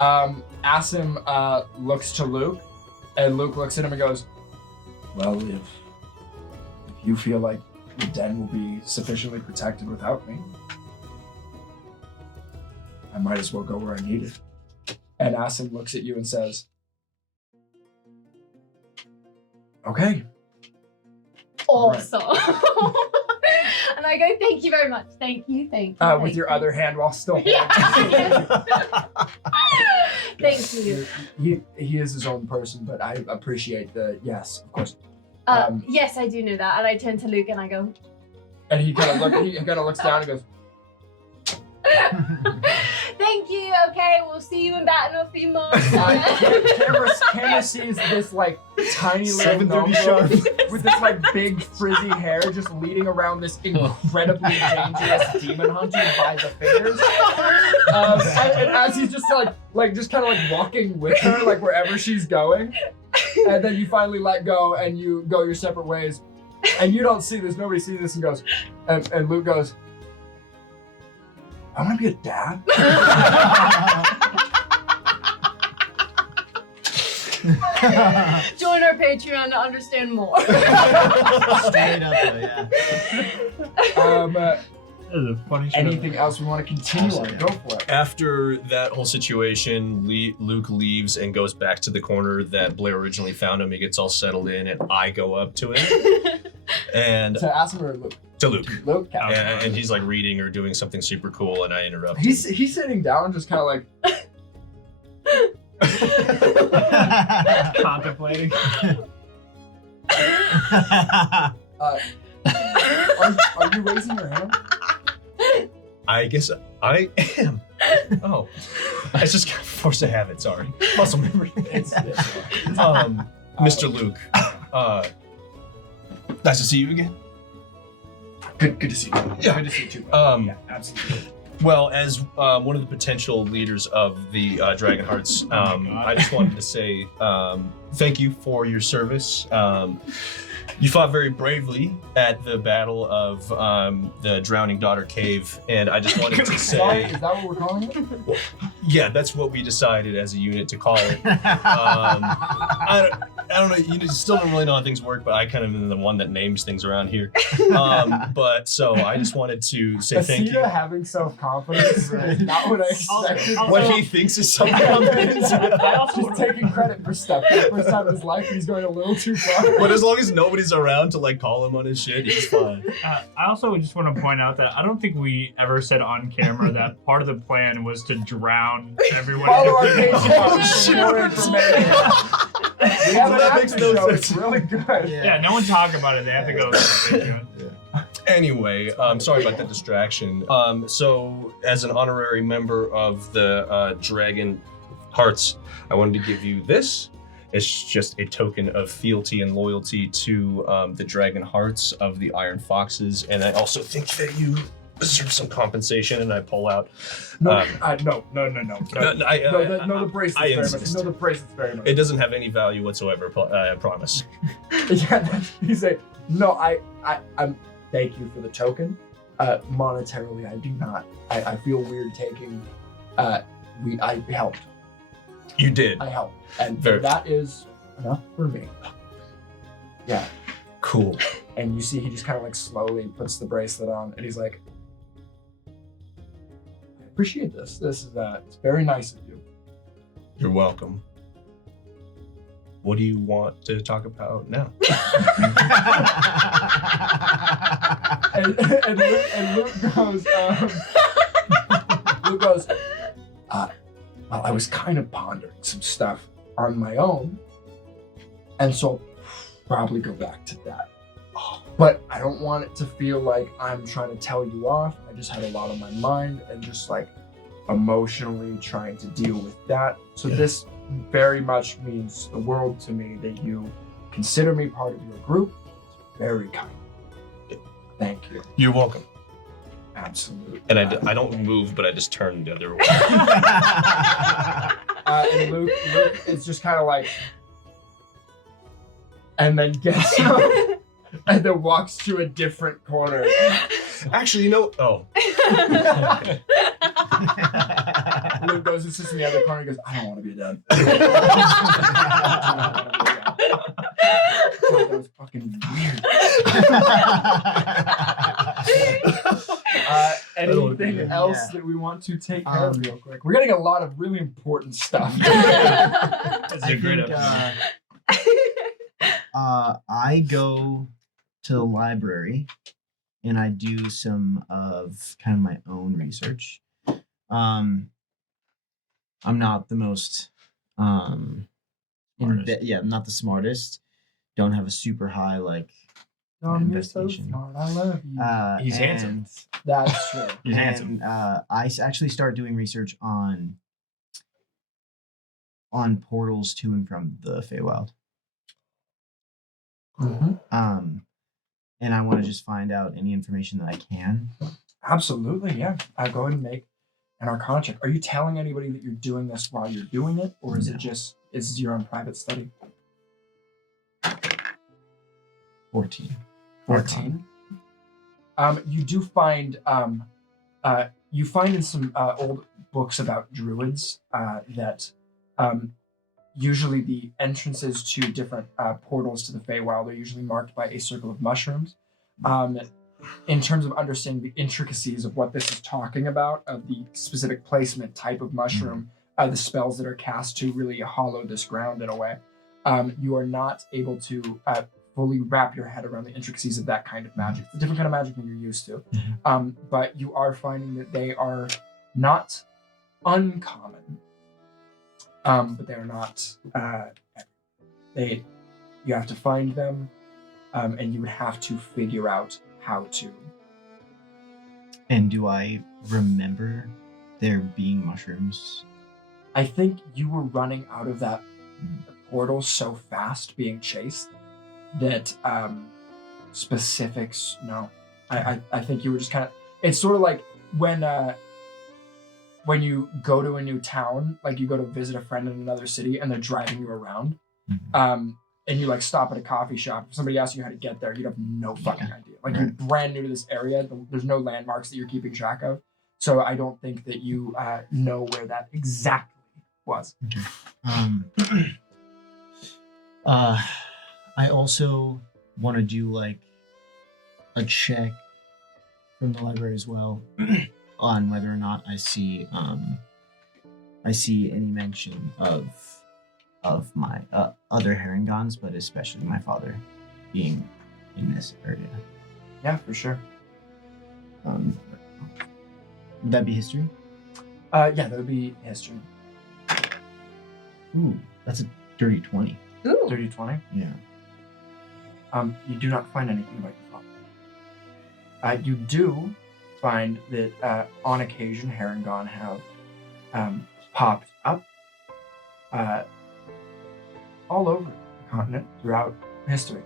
Asim looks to Luke, and Luke looks at him and goes, well, if you feel like the den will be sufficiently protected without me, I might as well go where I need it. And Asim looks at you and says, okay. Awesome. And I go, thank you very much. Thank you. With your other hand while still Thank you. He is his own person, but I appreciate the yes, of course. Yes, I do know that. And I turn to Luke and I go, and he kind of looks down and goes, thank thank you. Okay, we'll see you in battle in a few months. Camera sees this like tiny little 7:30 gnome sharp. with this like big frizzy hair just leading around this incredibly dangerous demon hunter by the fingers. And as he's just just kind of like walking with her like wherever she's going, and then you finally let go and you go your separate ways, and you don't see this. Nobody sees this and goes, and Luke goes, I want to be a dad. Join our Patreon to understand more. Straight up, though, yeah. That is a funny shit. Anything else we want to continue on? Go for it. After that whole situation, Luke leaves and goes back to the corner that Blair originally found him. He gets all settled in, and I go up to him and To ask him or Luke? to Luke. Luke? And he's like reading or doing something super cool, and I interrupt. He's sitting down, just kind of like. Contemplating. Are you raising your hand? I guess I am. Oh, I just got forced to have it. Sorry, muscle memory. Mr. Luke, nice to see you again. Good to see you. Yeah. Good to see you too. Yeah, absolutely. Well, as one of the potential leaders of the Dragon Hearts, I just wanted to say thank you for your service. You fought very bravely at the Battle of the Drowning Daughter Cave, and I just wanted to say... Is that what we're calling it? Yeah, that's what we decided as a unit to call it. I don't know, you still don't really know how things work, but I kind of am the one that names things around here. But so I just wanted to say thank you. Aceta having self-confidence is not what I expected. What he thinks is self-confidence. Just taking credit for stuff. For the first time in his life, he's going a little too far. But as long as nobody's around to like call him on his shit, he's fine. I also just want to point out that I don't think we ever said on camera that part of the plan was to drown everyone. Follow our in the Patreon for more information. We have an That makes after no show. sense. It's really good. Yeah, no one talk about it. They have to go. To the Patreon. Anyway, sorry about that distraction. So as an honorary member of the Dragon Hearts, I wanted to give you this. It's just a token of fealty and loyalty to the Dragon Hearts of the Iron Foxes, and I also think that you deserve some compensation. And I pull out. No, No, the bracelets I very much. insist. No, the bracelets very much. It doesn't have any value whatsoever. I promise. Yeah, he's like, no, I'm. Thank you for the token. Monetarily, I do not. I feel weird taking. I helped. You did. I helped, and Very- that is enough for me. Yeah. Cool. And you see, he just kind of like slowly puts the bracelet on, and he's like, "I appreciate this. This is it's very nice of you." You're welcome. What do you want to talk about now? and Luke goes, well, I was kind of pondering some stuff on my own, and so I'll probably go back to that. But I don't want it to feel like I'm trying to tell you off. I just had a lot on my mind and just like emotionally trying to deal with that. So this very much means the world to me that you consider me part of your group. It's very kind. Thank you. You're welcome. Absolutely. And I don't move, but I just turn the other way. And Luke is just kind of like, and then gets up and then walks to a different corner. Actually, you know. Oh. Luke goes and sits in the other corner and goes, I don't want to be a dad. God, that was fucking weird. Anything else that we want to take care of real quick? We're getting a lot of really important stuff. That's a great episode. I go to the library and I do some of kind of my own research. I'm not the most I'm not the smartest. Don't have a super high like Dom, you're so investigation. smart. I love you. He's and, handsome. That's true. He's handsome. I actually start doing research on portals to and from the Feywild. Mm-hmm. And I want to just find out any information that I can. Absolutely, yeah. Go ahead and make an Arcana check. Are you telling anybody that you're doing this while you're doing it, or is it just your own private study? 14. 14. You do find in some old books about druids that usually the entrances to different portals to the Feywild are usually marked by a circle of mushrooms. In terms of understanding the intricacies of what this is talking about, of the specific placement type of mushroom, the spells that are cast to really hollow this ground in a way, you are not able to fully wrap your head around the intricacies of that kind of magic. It's a different kind of magic than you're used to. But you are finding that they are not uncommon, but they are not, you have to find them, and you would have to figure out how to. And do I remember there being mushrooms? I think you were running out of that portal so fast, being chased, that specifics, no. I think you were just kind of, it's sort of like when you go to a new town, like you go to visit a friend in another city and they're driving you around, and you like stop at a coffee shop. If somebody asks you how to get there, you have no fucking idea. Like you're brand new to this area. There's no landmarks that you're keeping track of. So I don't think that you know where that exactly was. Okay. I also want to do like a check from the library as well on whether or not I see any mention of my other Herringons, but especially my father being in this area. Yeah, for sure. Would that be history? Yeah, that would be history. Ooh, that's a dirty 20. Ooh. 30-20. Yeah. You do not find anything about your father. You do find that on occasion Herringon have popped up all over the continent throughout history.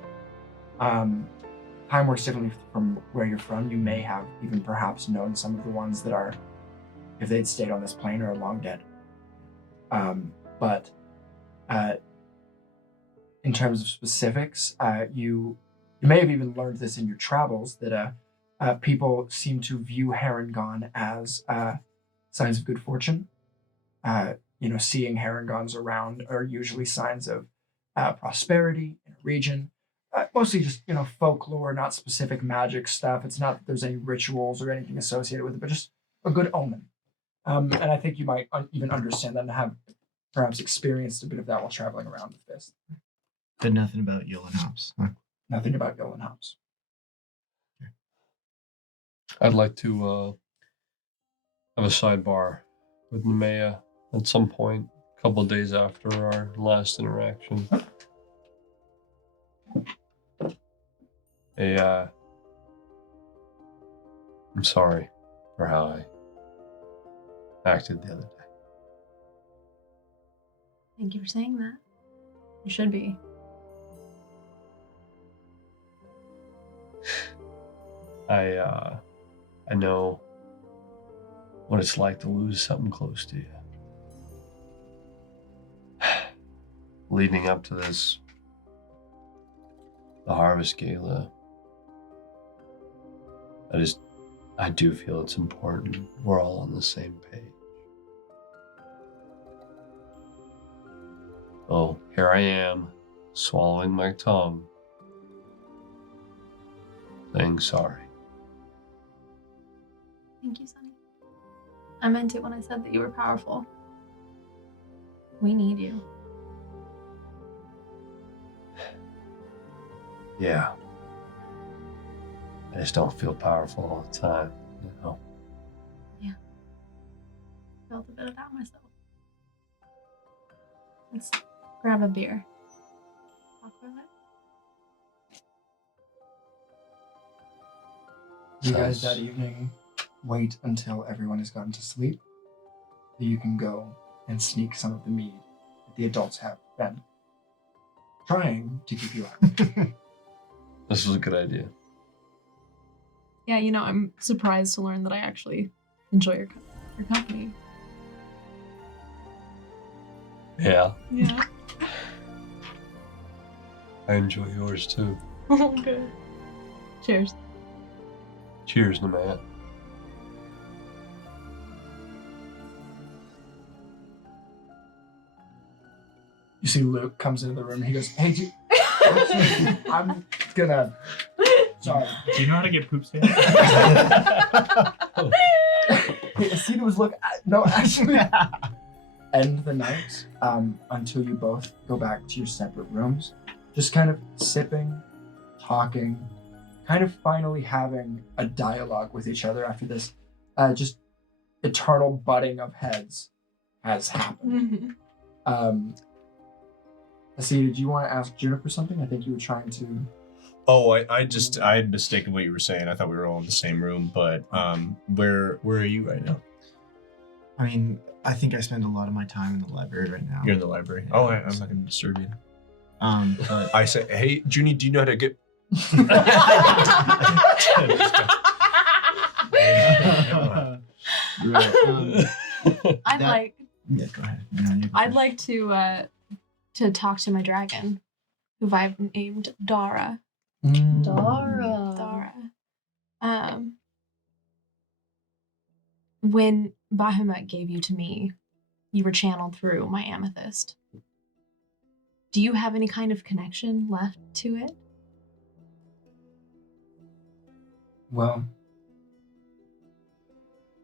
Time works differently from where you're from. You may have even perhaps known some of the ones that are, if they'd stayed on this plane, are long dead. But in terms of specifics, you may have even learned this in your travels, that people seem to view Herringon as signs of good fortune. Seeing Herringons around are usually signs of prosperity in a region. Mostly just, folklore, not specific magic stuff. It's not that there's any rituals or anything associated with it, but just a good omen. And I think you might even understand that and have perhaps experienced a bit of that while traveling around with this. But nothing about Yolan Hops. Huh? Nothing about Yolan Hops. I'd like to have a sidebar with Nemea at some point, a couple of days after our last interaction. I'm sorry for how I acted the other day. Thank you for saying that. You should be. I know what it's like to lose something close to you. Leading up to this, the Harvest Gala, I do feel it's important we're all on the same page. Oh, here I am, swallowing my tongue, saying sorry. Thank you, Sonny. I meant it when I said that you were powerful. We need you. Yeah. I just don't feel powerful all the time, Yeah. Felt a bit of that myself. Let's grab a beer. Talk about it. You guys that evening wait until everyone has gone to sleep, so you can go and sneak some of the mead that the adults have been trying to keep you out. This was a good idea. Yeah, I'm surprised to learn that I actually enjoy your company. Yeah, Yeah. I enjoy yours too. Good. Cheers. Cheers, Namat. You see Luke comes into the room and he goes, "Hey, actually, I'm gonna. Sorry." Do you know how to get poop stamps? Aceta was no, actually. End the night until you both go back to your separate rooms. Just kind of sipping, talking, kind of finally having a dialogue with each other after this just eternal butting of heads has happened. Aceta, do you want to ask Juniper something? I think you were trying to... Oh, I had mistaken what you were saying. I thought we were all in the same room, but where are you right now? I mean, I think I spend a lot of my time in the library right now. You're in the library. Oh, I'm not going to disturb you. But I say, hey, Junie, do you know how to get... I'd like. Yeah, go ahead. No, I'd like to talk to my dragon, who I've named Dara. Dara. When Bahamut gave you to me, you were channeled through my amethyst. Do you have any kind of connection left to it? Well,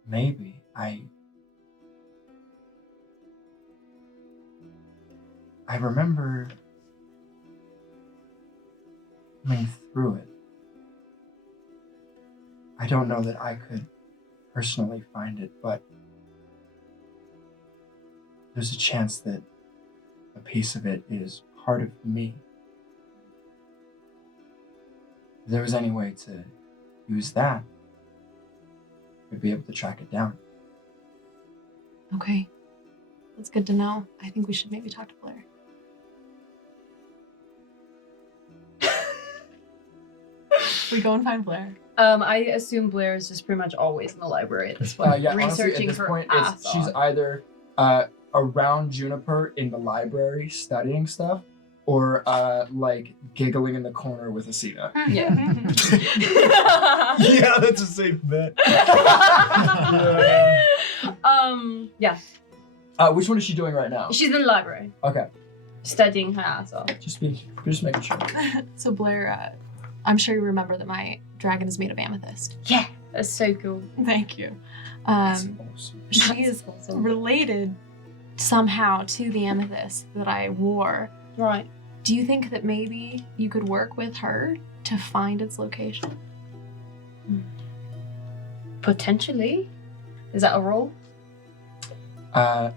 maybe. I remember coming through it. I don't know that I could personally find it, but there's a chance that a piece of it is part of me. If there was any way to use that, we'd be able to track it down. Okay. That's good to know. I think we should maybe talk to Blair. We go and find Blair. I assume Blair is just pretty much always in the library at this point, Yeah, researching honestly, at this her point, ass she's off. either around Juniper in the library studying stuff, or like giggling in the corner with Aceta. Yeah. Yeah, that's a safe bet. Yeah. Which one is she doing right now? She's in the library, Okay, studying her ass off. just making sure. So Blair, I'm sure you remember that my dragon is made of amethyst. Yeah, that's so cool. Thank you. That's awesome. She is related somehow to the amethyst that I wore. Right. Do you think that maybe you could work with her to find its location? Potentially. Is that a roll? I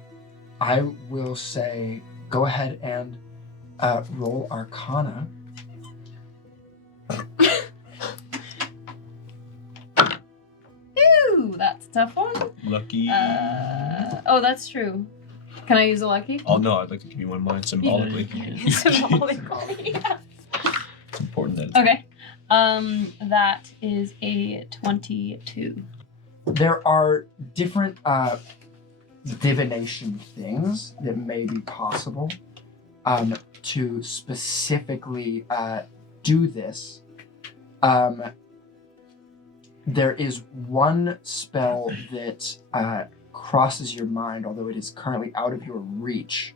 will say, go ahead and roll Arcana. Ooh, that's a tough one. Lucky. Oh, that's true. Can I use a lucky? Oh no, I'd like to give you one of mine symbolically. Symbolically. It's important that it's Okay. That is a 22. There are different divination things that may be possible to specifically do this. There is one spell that crosses your mind, although it is currently out of your reach,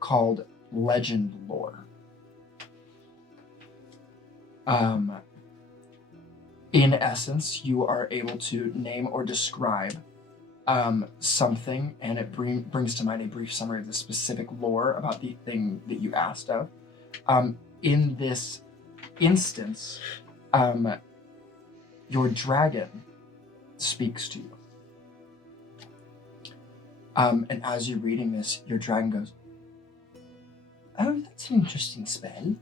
called Legend Lore. In essence, you are able to name or describe something, and it brings to mind a brief summary of the specific lore about the thing that you asked of. In this instance, your dragon speaks to you. And as you're reading this, your dragon goes, "Oh, that's an interesting spell.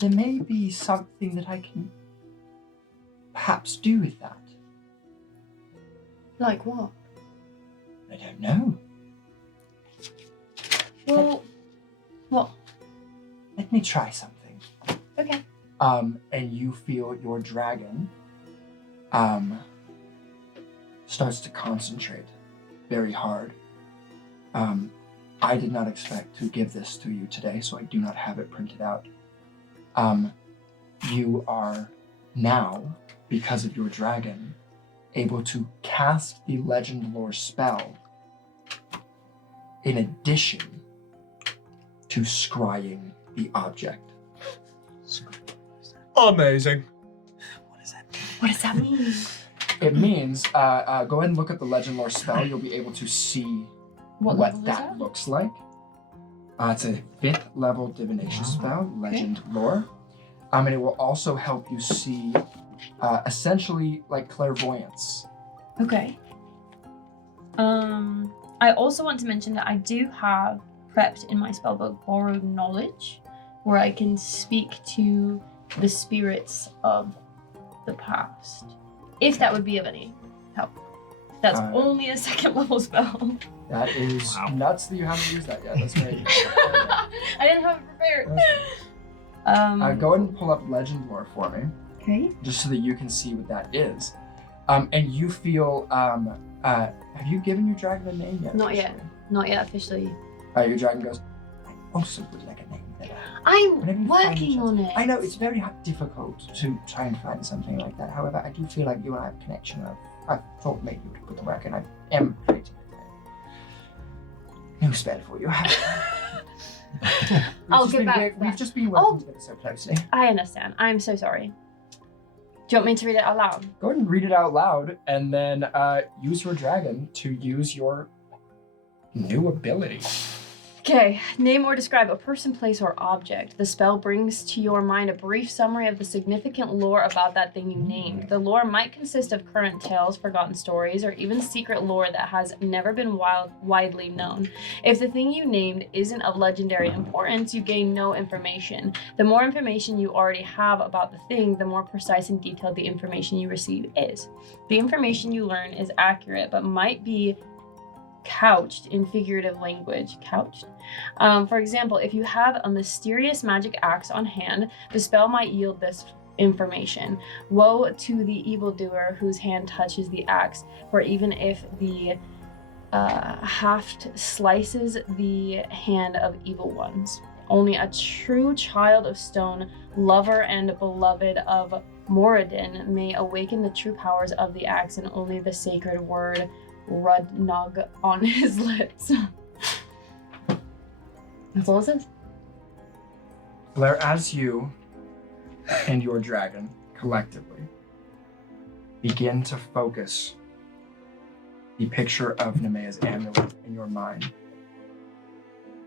There may be something that I can perhaps do with that? Like what? I don't know. Well, what? Let me try something. Okay. And you feel your dragon starts to concentrate very hard. I did not expect to give this to you today, so I do not have it printed out. You are now, because of your dragon, able to cast the legend lore spell in addition to scrying the object. Amazing. What does that mean? It means, go ahead and look at the legend lore spell. You'll be able to see What level is that looks like. It's a 5th level divination spell, legend lore. And it will also help you see essentially like clairvoyance. Okay. I also want to mention that I do have prepped in my spellbook borrowed knowledge, where I can speak to the spirits of the past, if that would be of any help. That's only a 2nd level spell. That is nuts that you haven't used that yet. That's great. I didn't have it prepared. Go ahead and pull up legend lore for me, Okay. just so that you can see what that is. And you feel, have you given your dragon a name yet? Not yet. Not yet officially. Your dragon goes, I also would like a name. Whenever I'm you find working a on chance. it. I know it's very difficult to try and find something like that. However, I do feel like you and I have a connection. I thought maybe you would put the work in. I am creating a new spell for you. I'll get back to We've that. just been working together so closely. I understand. I'm so sorry. Do you want me to read it out loud? Go ahead and read it out loud, and then use your dragon to use your new ability. Okay, name or describe a person, place, or object. The spell brings to your mind a brief summary of the significant lore about that thing you named. The lore might consist of current tales, forgotten stories, or even secret lore that has never been widely known. If the thing you named isn't of legendary importance, you gain no information. The more information you already have about the thing, the more precise and detailed the information you receive is. The information you learn is accurate, but might be couched in figurative language. For example, if you have a mysterious magic axe on hand, the spell might yield this information. Woe to the evildoer whose hand touches the axe, for even if the haft slices the hand of evil ones. Only a true child of stone, lover and beloved of Moradin, may awaken the true powers of the axe, and only the sacred word Rudnog on his lips. That's all it says. Blair, as you and your dragon collectively begin to focus the picture of Nemea's amulet in your mind,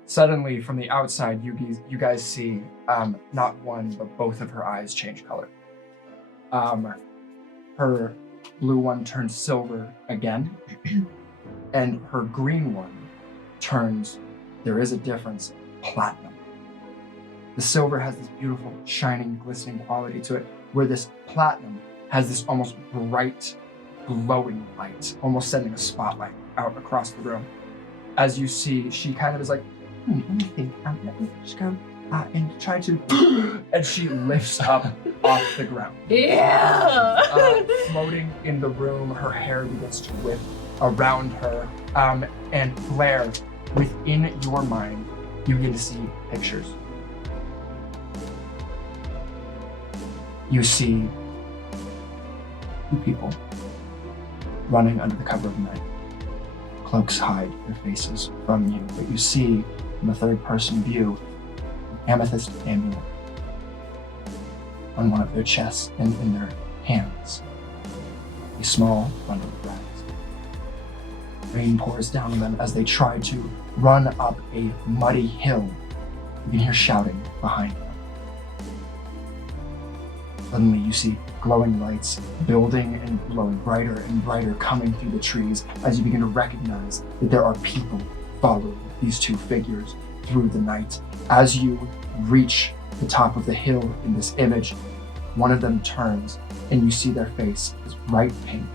suddenly from the outside you guys see not one but both of her eyes change color. Her blue one turns silver again, and her green one turns, there is a difference, platinum. The silver has this beautiful, shining, glistening quality to it, where this platinum has this almost bright, glowing light, almost sending a spotlight out across the room. As you see, she kind of is like, let me think, let me just go and try to, and she lifts up off the ground. Yeah! Floating in the room, her hair begins to whip around her. And Blair, within your mind, you begin to see pictures. You see two people running under the cover of the night. Cloaks hide their faces from you, but you see from a third-person view an amethyst amulet on one of their chests and in their hands. A small bundle of rags. Rain pours down on them as they try to run up a muddy hill. You can hear shouting behind them. Suddenly you see glowing lights building and glowing brighter and brighter coming through the trees as you begin to recognize that there are people following these two figures through the night. As you reach the top of the hill in this image, One of them turns, and you see their face is bright pink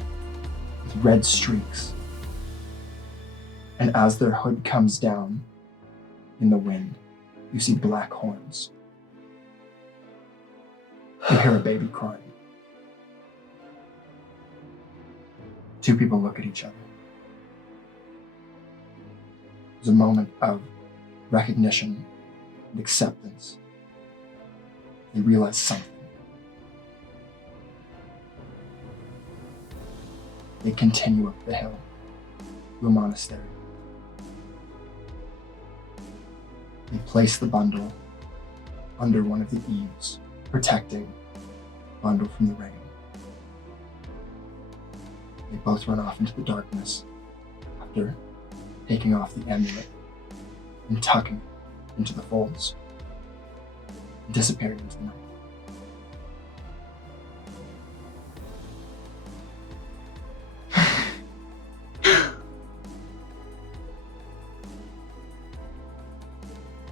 with red streaks. And as their hood comes down in the wind, you see black horns. You hear a baby crying. Two people look at each other. There's a moment of recognition and acceptance. They realize something. They continue up the hill to a monastery. They place the bundle under one of the eaves, protecting the bundle from the rain. They both run off into the darkness after taking off the amulet and tucking it into the folds, and disappearing into the night.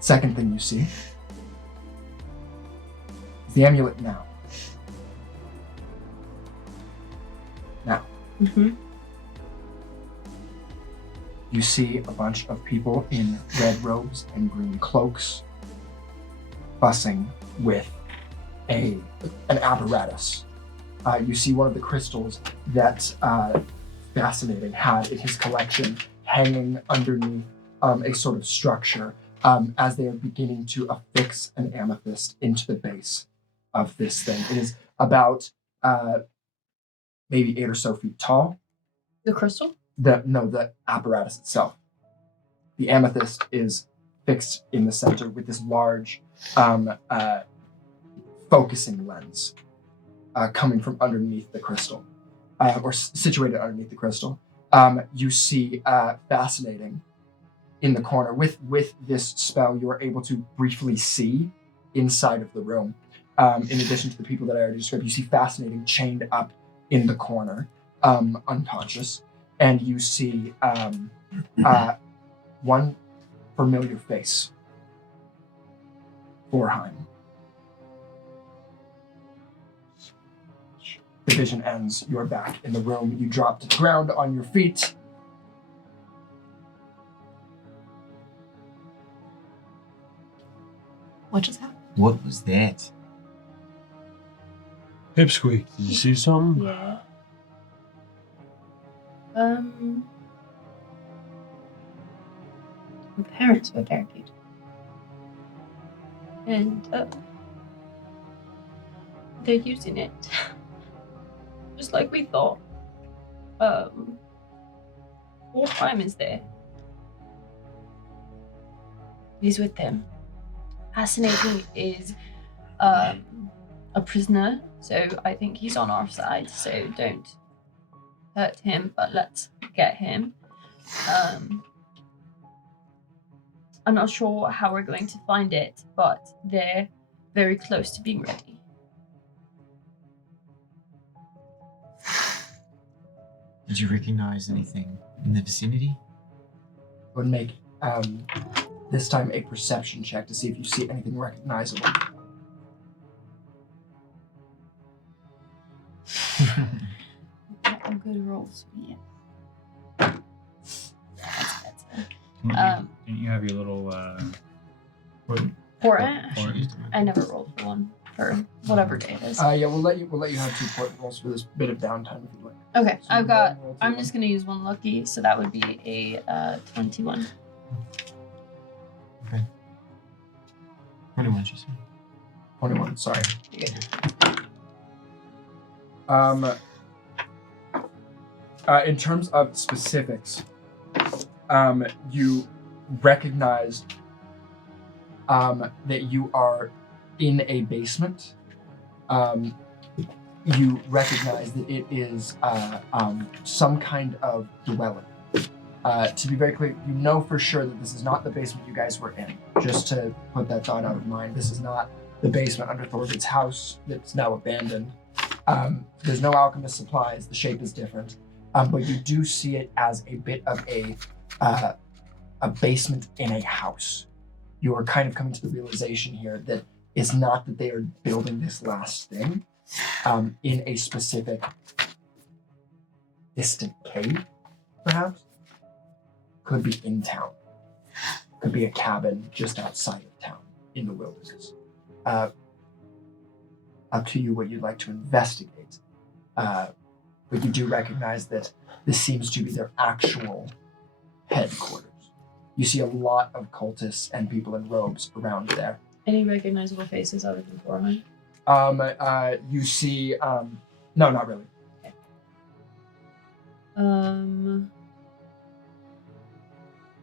Second thing you see is the amulet now. Now, you see a bunch of people in red robes and green cloaks fussing with an apparatus. You see one of the crystals that Fascinating had in his collection hanging underneath a sort of structure as they are beginning to affix an amethyst into the base of this thing. It is about maybe 8 or so feet tall. The crystal? The apparatus itself. The amethyst is fixed in the center with this large focusing lens coming from underneath the crystal, or situated underneath the crystal. You see Fascinating in the corner. With this spell, you are able to briefly see inside of the room. In addition to the people that I already described, you see Fascinating chained up in the corner, unconscious. And you see one familiar face. Vorheim. The vision ends. You're back in the room. You drop to the ground on your feet. What just happened? What was that? Pipsqueak, did you see something? Yeah. My parents were buried. And they're using it. Just like we thought. Vorheim is there. He's with them. Fascinating is a prisoner, so I think he's on our side, so don't hurt him, but let's get him. I'm not sure how we're going to find it, but they're very close to being ready. Did you recognize anything in the vicinity? Would make this time a perception check to see if you see anything recognizable. Not good rolls yet. That's better. Didn't you have your little For it, Or- I never rolled for one for whatever day it is. Yeah, we'll let you have 2 point rolls for this bit of downtime if you'd like. Okay, So I've you got. roll I'm 2. just gonna use one lucky, so that would be a 21. 21, she said. 21. Sorry. You're good. In terms of specifics, you recognize that you are in a basement. You recognize that it is some kind of dwelling. To be very clear, you know for sure that this is not the basement you guys were in. Just to put that thought out of mind, this is not the basement under Thorgrid's house that's now abandoned. There's no alchemist supplies. The shape is different, but you do see it as a bit of a basement in a house. You are kind of coming to the realization here that it's not that they are building this last thing. in a specific distant cave, perhaps. Could be in town. Could be a cabin just outside of town in the wilderness. Up to you what you'd like to investigate. But you do recognize that this seems to be their actual headquarters. You see a lot of cultists and people in robes around there. Any recognizable faces other than Foreman? You see, no, not really.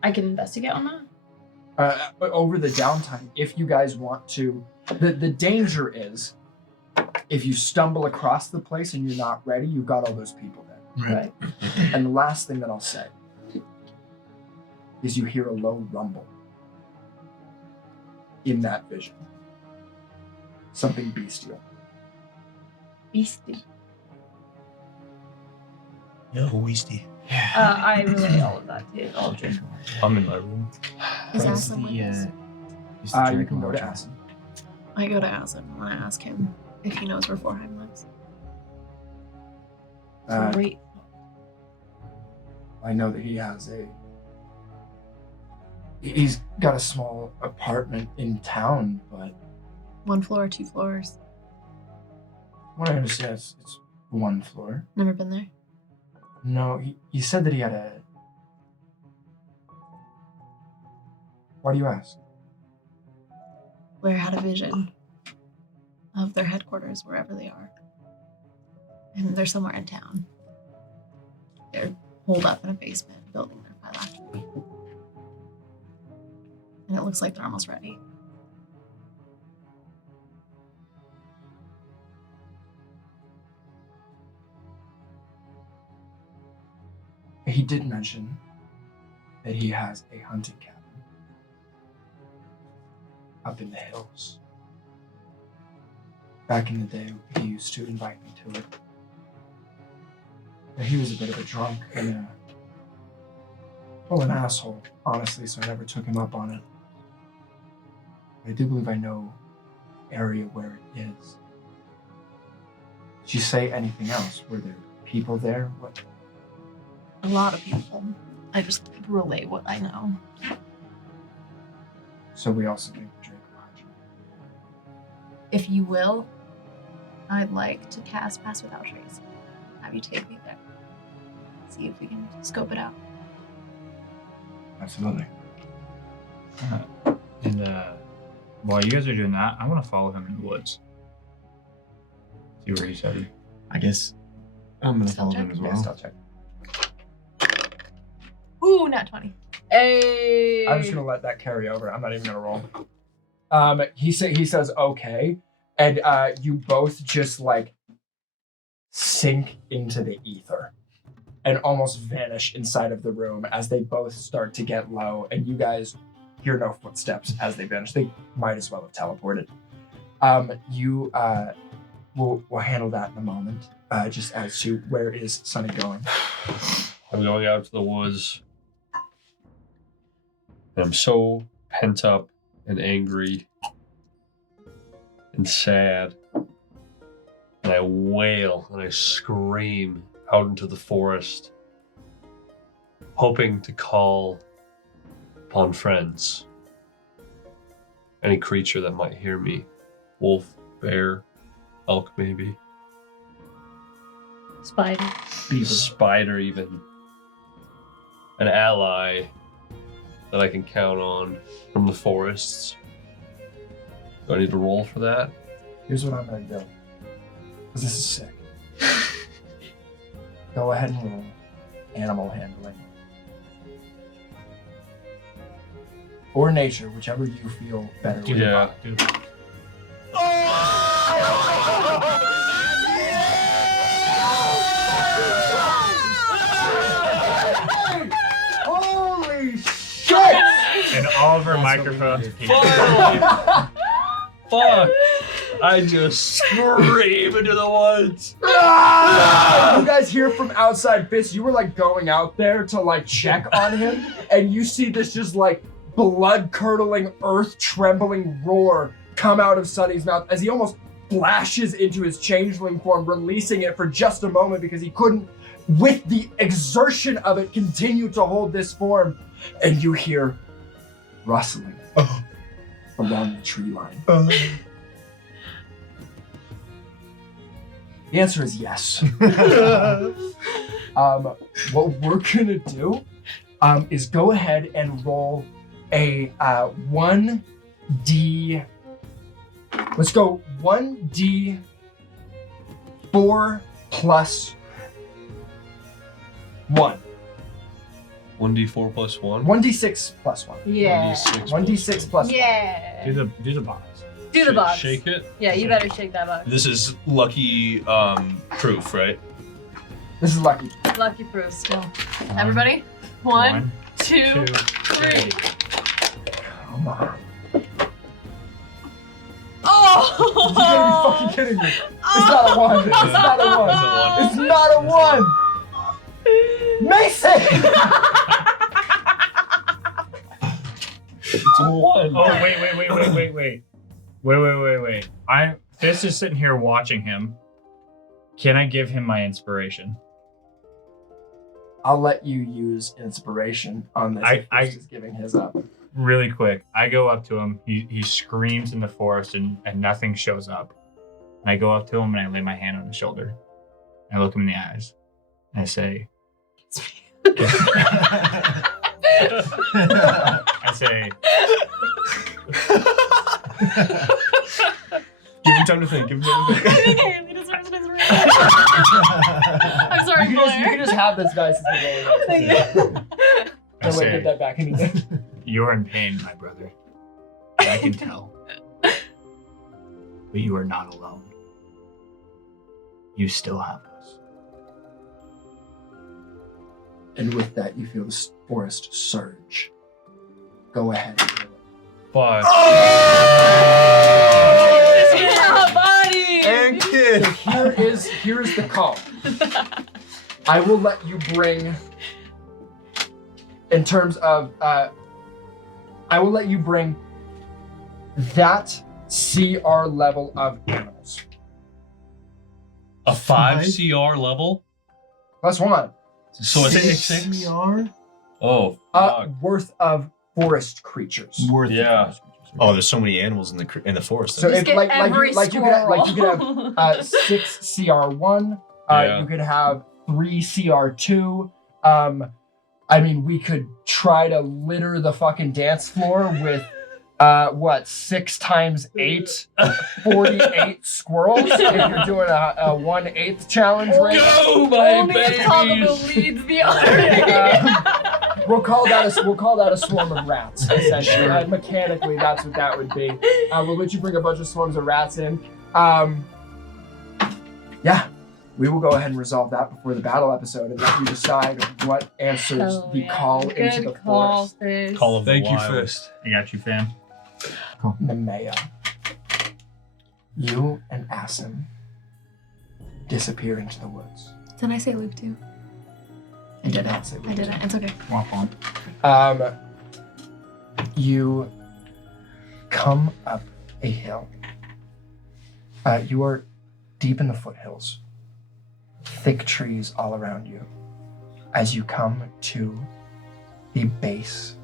I can investigate on that. Over the downtime, if you guys want to, the danger is if you stumble across the place and you're not ready, you've got all those people there. Right. And the last thing that I'll say is you hear a low rumble in that vision. Something bestial. Beastie. Yeah, Weasty. I relay all of that to Aldrin. I'm in my room. Is Where's Asim with us? You can go to Asim. I go to Asim and I ask him if he knows where Forheim lives. Great. I know that he's got a small apartment in town, but 1 floor, 2 floors. what I understand is it's 1 floor. Never been there. No, he said that he had a... Why do you ask? Blair had a vision of their headquarters wherever they are. And they're somewhere in town. They're holed up in a basement building their phylactery. And it looks like they're almost ready. He did mention that he has a hunting cabin up in the hills. Back in the day, he used to invite me to it. But he was a bit of a drunk and an asshole, honestly, so I never took him up on it. I do believe I know the area where it is. Did you say anything else? Were there people there? What? A lot of people. I just relay what I know. So we also think the Drake Lodge. If you will, I'd like to cast Pass Without Trace. Have you take me there. See if we can scope it out. Absolutely. And while you guys are doing that, I want to follow him in the woods. See where he's headed. I guess I'm gonna follow Stealth him as Yeah, well. stealth check. Ooh, nat 20. Hey. I'm just gonna let that carry over. I'm not even gonna roll. He says okay, and you both just like sink into the ether and almost vanish inside of the room as they both start to get low, and you guys hear no footsteps as they vanish. They might as well have teleported. We'll handle that in a moment. Just as to where is Sunny going? I'm going out to the woods. And I'm so pent up and angry and sad. And I wail and I scream out into the forest, hoping to call upon friends. Any creature that might hear me. Wolf, bear, elk maybe. Spider. Spider even. An ally that I can count on from the forests. Do I need to roll for that? Here's what I'm gonna do. Because this is sick. Go ahead and roll animal handling. Or nature, whichever you feel better with. Yeah. Holy shit! And all of our microphones. Fuck! I just scream into the woods. You guys hear from outside Fist, you were like going out there to like check on him, and you see this just like blood curdling, earth trembling roar come out of Sunny's mouth as he almost splashes into his changeling form, releasing it for just a moment because he couldn't, with the exertion of it, continue to hold this form. And you hear rustling along the tree line. The answer is yes. What we're gonna do is go ahead and roll a 1d. Let's go 1d4 plus 1. 1d4 plus 1? 1d6 plus 1. Yeah. 1d6 plus 1. Yeah. Do the box. Do the box. Shake it. Yeah, you better shake that box. This is lucky proof, right? This is lucky. Lucky proof still. Everybody? One, two, three. Come on. Oh! You gotta be fucking kidding me. It's not a 1. It's not a 1. It's not a 1. Mason! It's a 1. Oh, wait. Fist is sitting here watching him. Can I give him my inspiration? I'll let you use inspiration on this. If Fist is giving his up. Really quick, I go up to him. He screams in the forest and nothing shows up. And I go up to him and I lay my hand on his shoulder. I look him in the eyes and I say, Give him time to think. I'm sorry, You can just have this dice as we're going up. I Don't say, get that back anything. you're in pain, my brother. And I can tell. But you are not alone. You still have us. And with that, you feel the forest surge. Go ahead. But Yeah, buddy! And kid. So here is the call. I will let you bring, in terms of, I will let you bring that CR level of animals. a 5 CR level? Plus 1. So it's 6? CR? Oh, fuck. Worth of forest creatures. Worth it. Yeah. Oh, there's so many animals in the forest. So Just if get like every you could have 6 CR1. Yeah. You could have 3 CR2. I mean, we could try to litter the fucking dance floor with 6 times 8, 48 squirrels. If you're doing a 1/8 challenge rate. Go, my Only the top of the babies! leads the other. We'll call that a swarm of rats. Essentially, mechanically, that's what that would be. We'll let you bring a bunch of swarms of rats in. Yeah, we will go ahead and resolve that before the battle episode, and let you decide what answers the call into the forest. Call of the Thank you, wild. Fist. I got you, fam. Nemea, you and Asim disappear into the woods. Didn't I say loop too? I You did not it. say I did it. It's okay. Womp womp. You come up a hill. You are deep in the foothills. Thick trees all around you. As you come to the base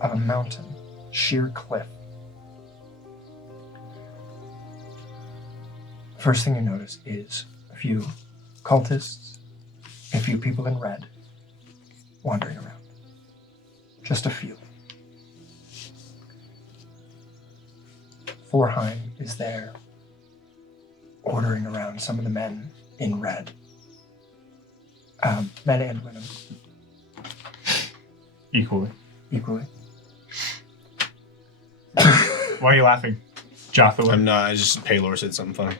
of a mountain, sheer cliff. First thing you notice is a few cultists, a few people in red wandering around. Just a few. Forheim is there, ordering around some of the men in red. Men and women, Equally. equally. Why are you laughing? Jotham? I'm not. I just Paylor said something funny.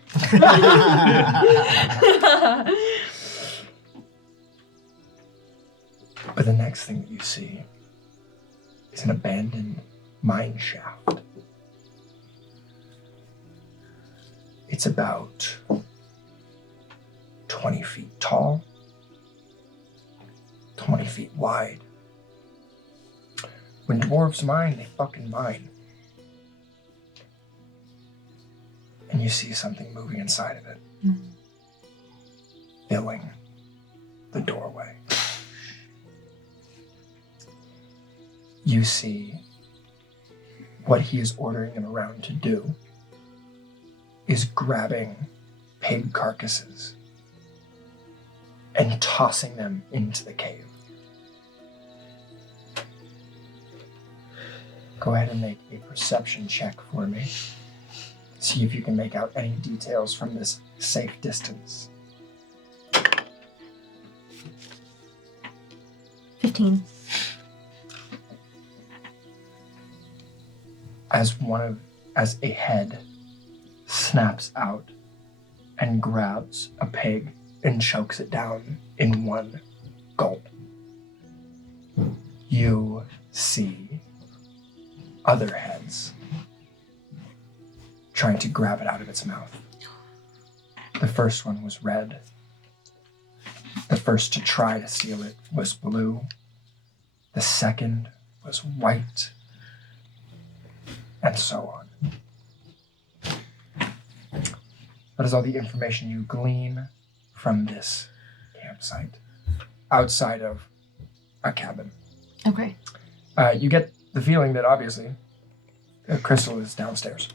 But the next thing that you see is an abandoned mine shaft. It's about 20 feet tall, 20 feet wide. When dwarves mine, they fucking mine. and you see something moving inside of it, filling the doorway. You see what he is ordering him around to do is grabbing pig carcasses and tossing them into the cave. Go ahead and make a perception check for me. See if you can make out any details from this safe distance. 15. As a head snaps out and grabs a pig and chokes it down in one gulp, you see other heads trying to grab it out of its mouth. The first one was red. The first to try to steal it was blue. The second was white. And so on. That is all the information you glean from this campsite, outside of a cabin. Okay. You get the feeling that obviously Crystal is downstairs.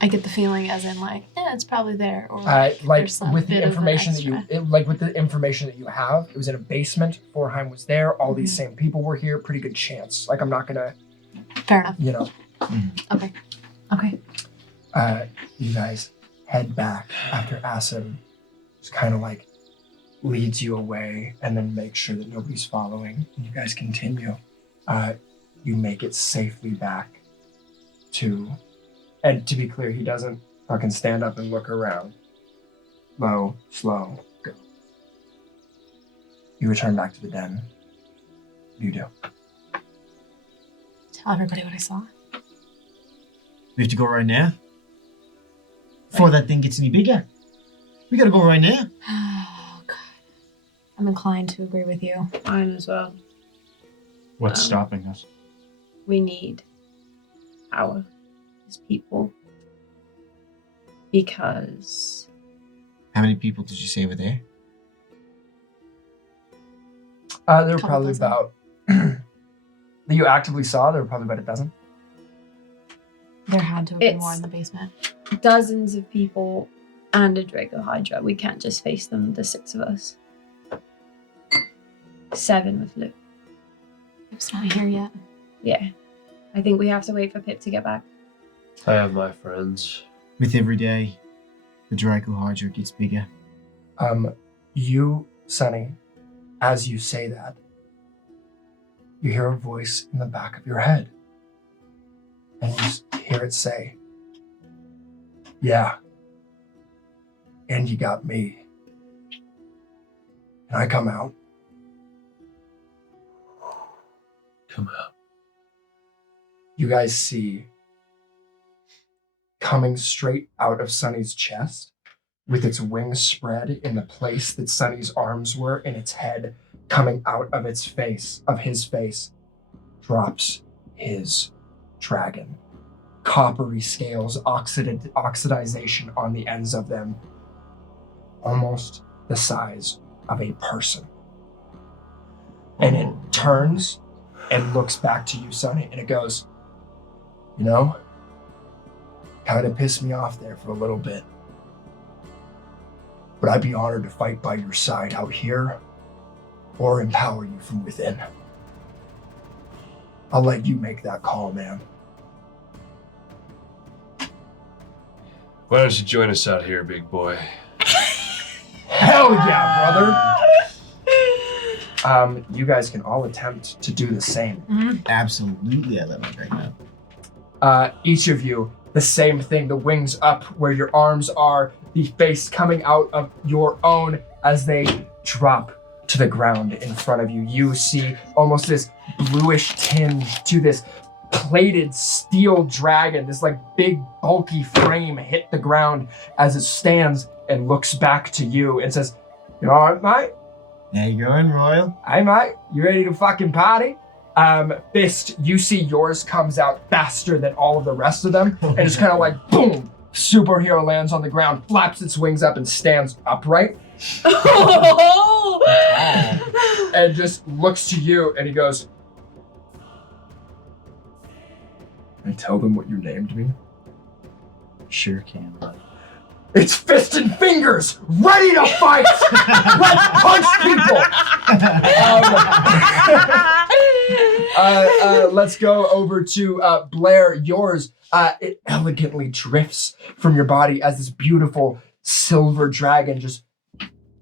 I get the feeling as in like, yeah, it's probably there. Or Like there's some with the bit of an information that extra. with the information that you have, it was in a basement. Forheim was there. All these same people were here. Pretty good chance. Like I'm not gonna, Fair enough. you know. Okay. Okay. You guys head back after Asim just kind of like leads you away and then make sure that nobody's following. And you guys continue. You make it safely back to, and to be clear, he doesn't fucking stand up and look around. Low, slow, go. You return back to the den. You do. Tell everybody what I saw. We have to go right now? Before that thing gets any bigger. We gotta go right now. Oh, God. I'm inclined to agree with you. Mine as well. What's stopping us? We need power as people. Because How many people did you say were there? There were Couple probably dozen. about, that you actively saw, there were probably about a dozen. There had to have been more It's- in the basement. dozens of people and a Draco Hydra. We can't just face them, the 6 of us. 7 with Luke. It's not here yet. Yeah. I think we have to wait for Pip to get back. I have my friends. With every day, the Draco Hydra gets bigger. You, Sonny, as you say that, you hear a voice in the back of your head. And you hear it say, yeah. And you got me. And I come out. Come out. You guys see coming straight out of Sonny's chest, with its wings spread in the place that Sonny's arms were, and its head coming out of its face, of his face, drops his dragon. Coppery scales, oxidization on the ends of them, almost the size of a person. And it turns and looks back to you, Sonny, and it goes, you know, kind of pissed me off there for a little bit. But I'd be honored to fight by your side out here or empower you from within. I'll let you make that call, man. Why don't you join us out here, big boy? Hell yeah, brother! You guys can all attempt to do the same. Absolutely, I let my dragon out. Each of you, the same thing, the wings up where your arms are, the face coming out of your own as they drop to the ground in front of you. You see almost this bluish tinge to this plated steel dragon, this like big bulky frame hit the ground as it stands and looks back to you and says, you all right, mate? How you going, Royal? Hey, mate, you ready to fucking party? Fist, you see yours comes out faster than all of the rest of them, and it's kind of like, boom, superhero lands on the ground, flaps its wings up, and stands upright. And just looks to you, and he goes, "Can I tell them what you named me?" Sure can, bud. It's Fist and Fingers, ready to fight! Let's punch people! Let's go over to Blair. Yours, it elegantly drifts from your body as this beautiful silver dragon just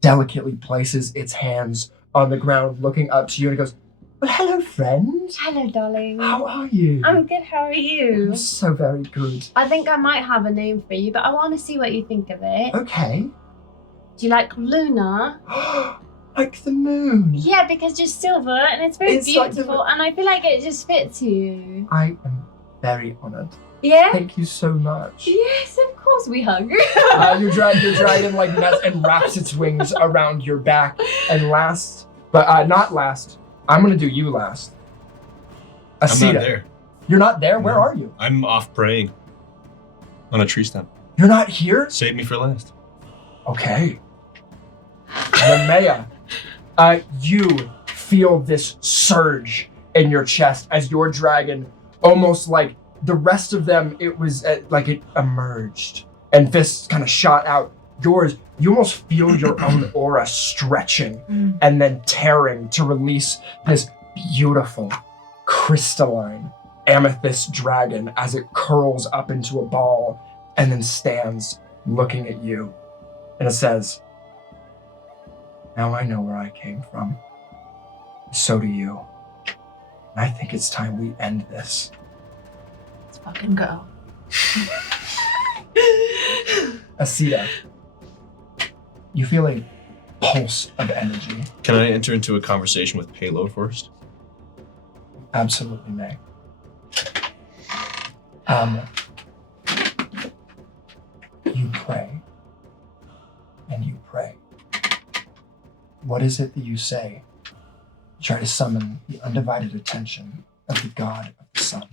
delicately places its hands on the ground, looking up to you, and it goes, "Well, hello, friend. Hello, darling. How are you?" I'm good. How are you? I'm so very good. I think I might have a name for you, but I want to see what you think of it. Okay. Do you like Luna? Like the moon. Yeah, because you're silver and it's very It's like the beautiful, and I feel like it just fits you. I am very honored. Yeah? Thank you so much. Yes, of course we hug. Your dragon like nuts and wraps its wings around your back. And last, but not last, I'm gonna do you last. Aceta. I'm not there. You're not there? Where No. are you? I'm off praying on a tree stump. You're not here? Save me for last. Okay. Lamea, you feel this surge in your chest as your dragon, almost like the rest of them, it was like it emerged and fists kind of shot out. Yours, you almost feel your own aura stretching and then tearing to release this beautiful, crystalline amethyst dragon as it curls up into a ball and then stands looking at you. And it says, "Now I know where I came from. So do you. And I think it's time we end this." Let's fucking go. Aceta, you feel a pulse of energy. Can I enter into a conversation with Payload first? Absolutely, May. You pray. And you pray. What is it that you say? Try to summon the undivided attention of the god of the sun.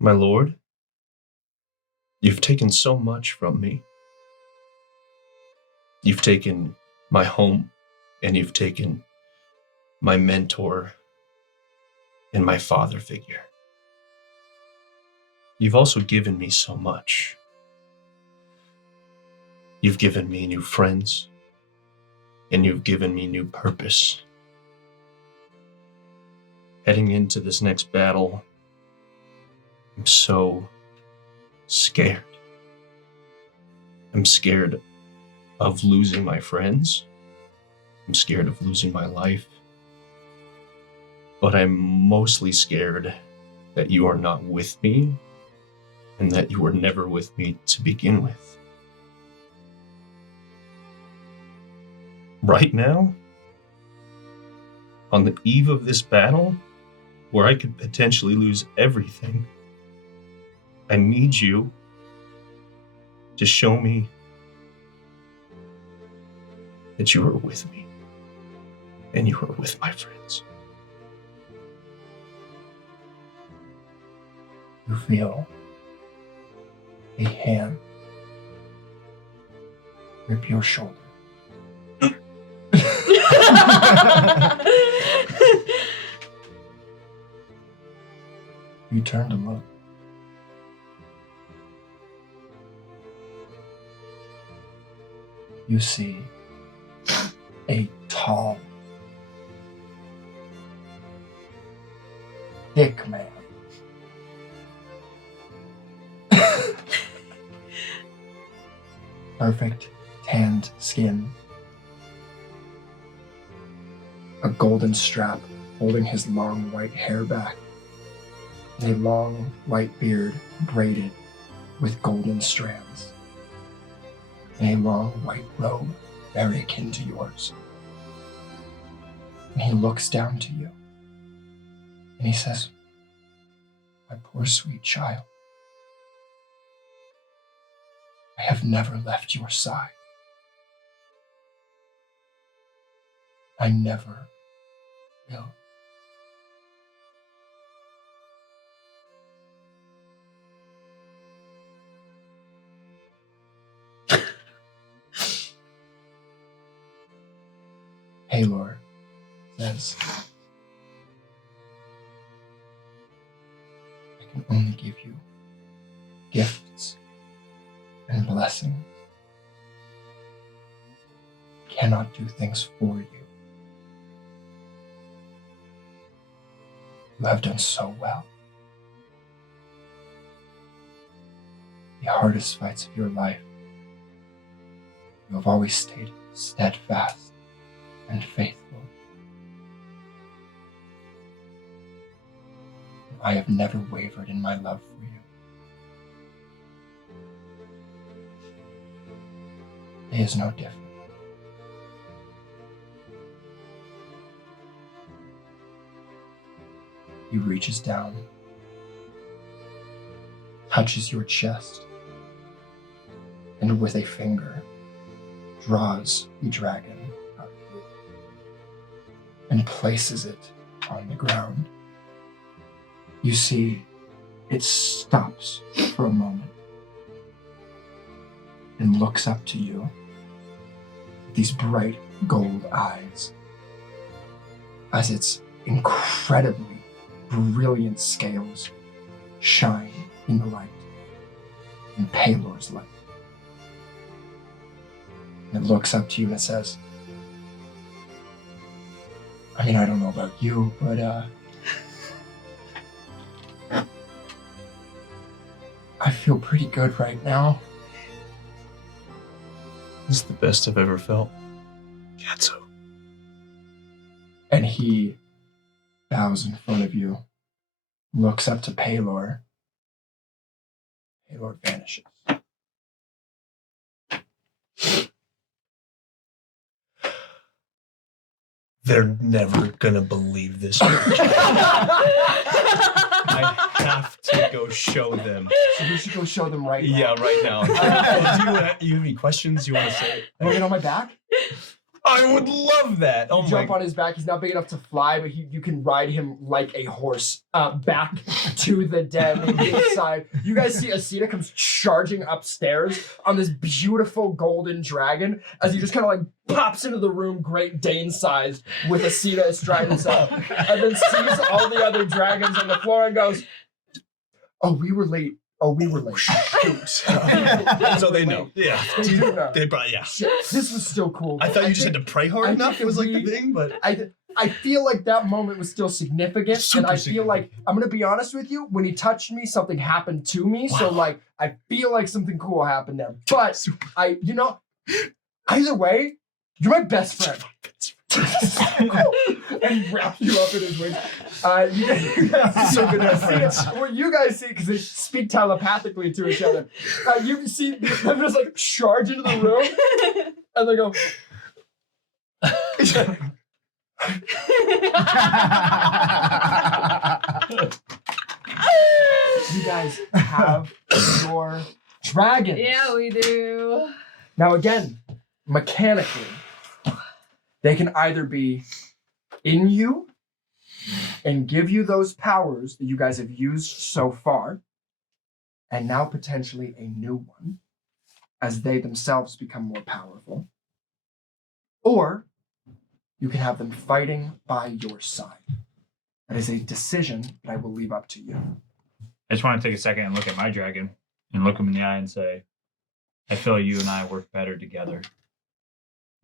My lord, you've taken so much from me. You've taken my home, and you've taken my mentor and my father figure. You've also given me so much. You've given me new friends, and you've given me new purpose. Heading into this next battle, I'm so scared. I'm scared of losing my friends. I'm scared of losing my life. But I'm mostly scared that you are not with me and that you were never with me to begin with. Right now, on the eve of this battle, where I could potentially lose everything, I need you to show me that you are with me and you are with my friends. You feel a hand grip your shoulder. You turn to look. You see a tall, thick man. Perfect tanned skin. A golden strap holding his long white hair back. And a long white beard braided with golden strands. And a long white robe very akin to yours. And he looks down to you. And he says, "My poor sweet child, I have never left your side. I never will. Halor says, I can only give you gifts and blessings. I cannot do things for you. You have done so well. The hardest fights of your life, you have always stayed steadfast and faithful. I have never wavered in my love for you. It is no different. He reaches down, touches your chest, and with a finger draws the dragon out of you and places it on the ground. You see, it stops for a moment and looks up to you with these bright gold eyes as its incredibly brilliant scales shine in the light, in Pelor's light. And it looks up to you and it says, I mean, I don't know about you, but I feel pretty good right now. This is the best I've ever felt. Gatso. And he bows in front of you, looks up to Pelor. Pelor vanishes. They're never gonna believe this. I have to go show them. So we should go show them right now. Yeah, right now. Do you have any questions you want to say? Want to get on my back? I would love that. You jump on his back. He's not big enough to fly, but you can ride him like a horse back to the den inside. You guys see Aceta comes charging upstairs on this beautiful golden dragon as he just kind of like pops into the room, Great Dane sized, with Aceta astride himself, and then sees all the other dragons on the floor and goes, "Oh, we were late. Oh, we were late." Shoot. So they know. Yeah. They do know. They probably, yeah. Shit, this was still cool. I thought you just had to pray hard I enough. think It was like we- the thing, but I feel like that moment was still significant, Super and I feel like, I'm gonna be honest with you, when he touched me, something happened to me, so like, I feel like something cool happened there. But either way, you're my best friend. And he wraps you up in his wings. You guys so good at friends. What you guys see, because they speak telepathically to each other, you can see them just like charge into the room, and they go. You guys have your dragons. Yeah, we do. Now again, mechanically, they can either be in you and give you those powers that you guys have used so far, and now potentially a new one as they themselves become more powerful. Or you can have them fighting by your side. That is a decision that I will leave up to you. I just want to take a second and look at my dragon and look him in the eye and say, I feel you and I work better together.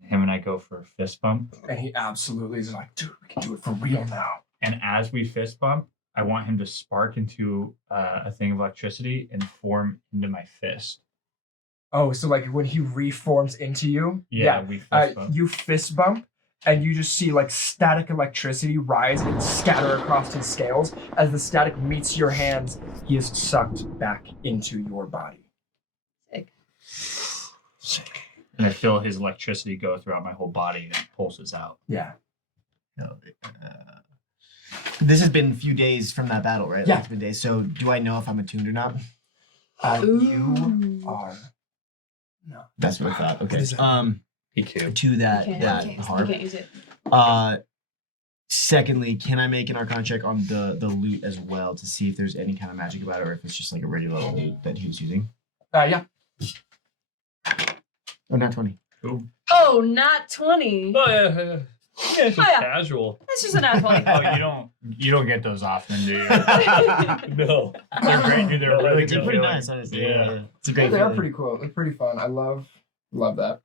Him and I go for a fist bump. And he absolutely is like, dude, we can do it for real now. And as we fist bump, I want him to spark into a thing of electricity and form into my fist. Oh, so like when he reforms into you? Yeah, we fist bump. You fist bump, and you just see like static electricity rise and scatter across his scales. As the static meets your hands, he is sucked back into your body. Sick. And I feel his electricity go throughout my whole body and it pulses out. Yeah. This has been a few days from that battle, right? Yeah. Like, it's been days. So do I know if I'm attuned or not? You are. No. That's what I thought. Okay. What is that? To that You that can't harp. use it. Secondly, can I make an Arcana check on the loot as well to see if there's any kind of magic about it, or if it's just like a regular loot that he was using? Yeah. Oh, not 20. Oh, not 20. Oh yeah. Yeah, it's just Oh, yeah. casual. That's just a nat 20. Oh, you don't get those often, do you? No. They're great, dude. They're No, really they're good. Pretty feeling. nice, honestly. Yeah. Yeah. It's a great They are feeling. pretty cool. They're pretty fun. I love that.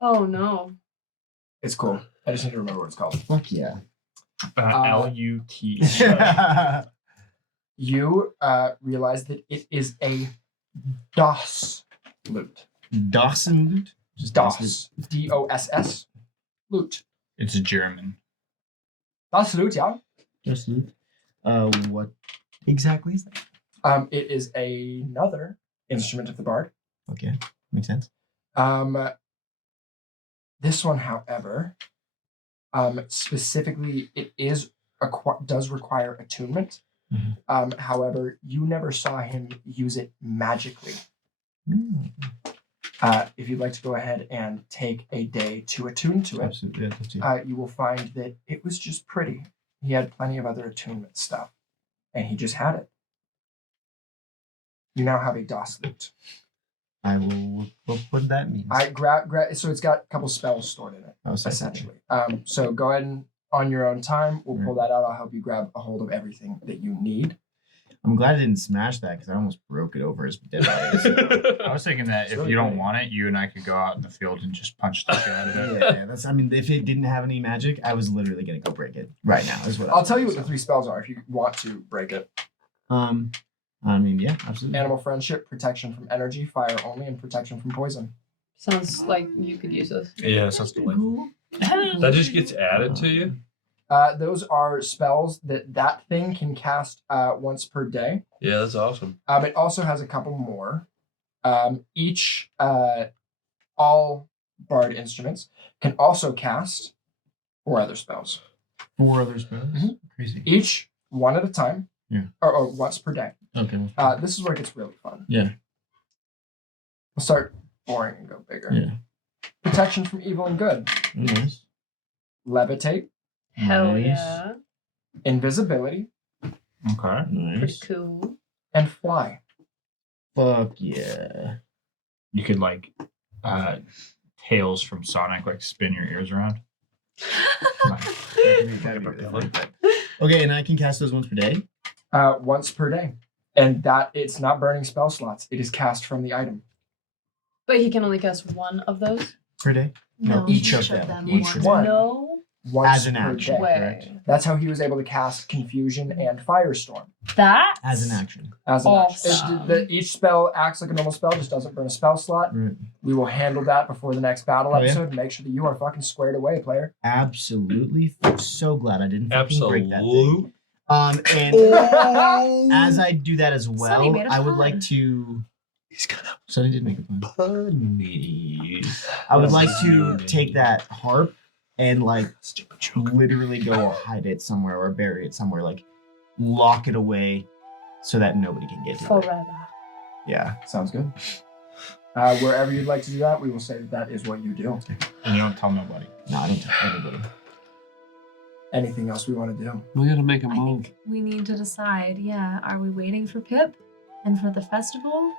Oh, no. It's cool. I just need to remember what it's called. Fuck yeah. L-U-T. You realize that it is a DOS loot. Dawson loot? Just DOS. DOSS. Loot. It's German. Das Loot, yeah. Just loot. What exactly is that? It is another instrument of the bard. Okay, makes sense. This one, however, specifically, it does require attunement. Mhm. However, you never saw him use it magically. Mm. If you'd like to go ahead and take a day to attune to it, Absolutely, yeah, that's it. you will find that it was just pretty. He had plenty of other attunement stuff, and he just had it. You now have a DOS loot. I will look what that means. I so it's got a couple spells stored in it, Oh, so- essentially. So go ahead and on your own time, we'll pull that out. I'll help you grab a hold of everything that you need. I'm glad I didn't smash that because I almost broke it over his dead body. I was thinking that It's if really you don't great. want it, you and I could go out in the field and just punch the shit out of it. Yeah, that's. I mean, if it didn't have any magic, I was literally gonna go break it right now. Is what I'll tell you what the 3 spells are if you want to break it. I mean, yeah, absolutely. Animal friendship, protection from energy, fire only, and protection from poison. Sounds like you could use this. Yeah, sounds delightful. That just gets added to you. Those are spells that thing can cast once per day. Yeah, that's awesome. It also has a couple more. All bard instruments can also cast 4 other spells. 4 other spells. Mhm. Crazy. Each one at a time. Yeah. Or once per day. Okay. This is where it gets really fun. Yeah. We'll start boring and go bigger. Yeah. Protection from evil and good. Nice. Levitate. Hell Nice. yeah. Invisibility. Okay. Pretty Nice. cool. And fly. Fuck yeah. You could Tails from Sonic, spin your ears around. That'd be really fun. Okay, and I can cast those once per day. Once per day. And that it's not burning spell slots. It is cast from the item. But he can only cast one of those? Per day. No, each each of of them. Each once. one. No Once As an per action. day. way. correct. That's how he was able to cast Confusion and Firestorm That? As an action. as an action. Awesome. Each spell acts like a normal spell, just doesn't burn a spell slot. Right. We will handle that before the next battle Oh, yeah? episode. Make sure that you are fucking squared away, player. Absolutely. So glad I didn't fucking break that thing. Absolute. And as I do that as well, Sonny made a I would pun. like to. He's gonna Sonny did make a pun. punny. I would like to take that harp and literally go hide it somewhere or bury it somewhere, lock it away so that nobody can get to it. Forever. Yeah. Sounds good. Wherever you'd like to do that, we will say that is what you do. And you don't tell nobody. No, I don't tell everybody. Anything else we want to do? We gotta make a I move. think we need to decide, are we waiting for Pip and for the festival?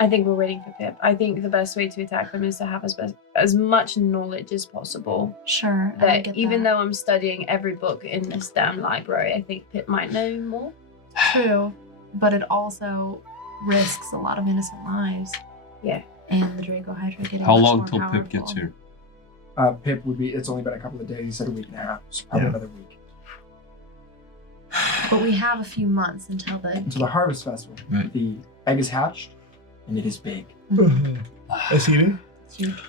I think we're waiting for Pip. I think the best way to attack them is to have as much knowledge as possible. Sure. I That get even that. though I'm studying every book in this damn library, I think Pip might know more. True, but it also risks a lot of innocent lives. Yeah. And the Draco Hydra getting How much long more till Pip powerful. gets here? Pip would be, it's only been a couple of days. He said a week and a half. So probably Yeah. another week. But we have a few months until the. Until the Harvest Festival. Right. The egg is hatched, and it is big. Aceta? It's huge.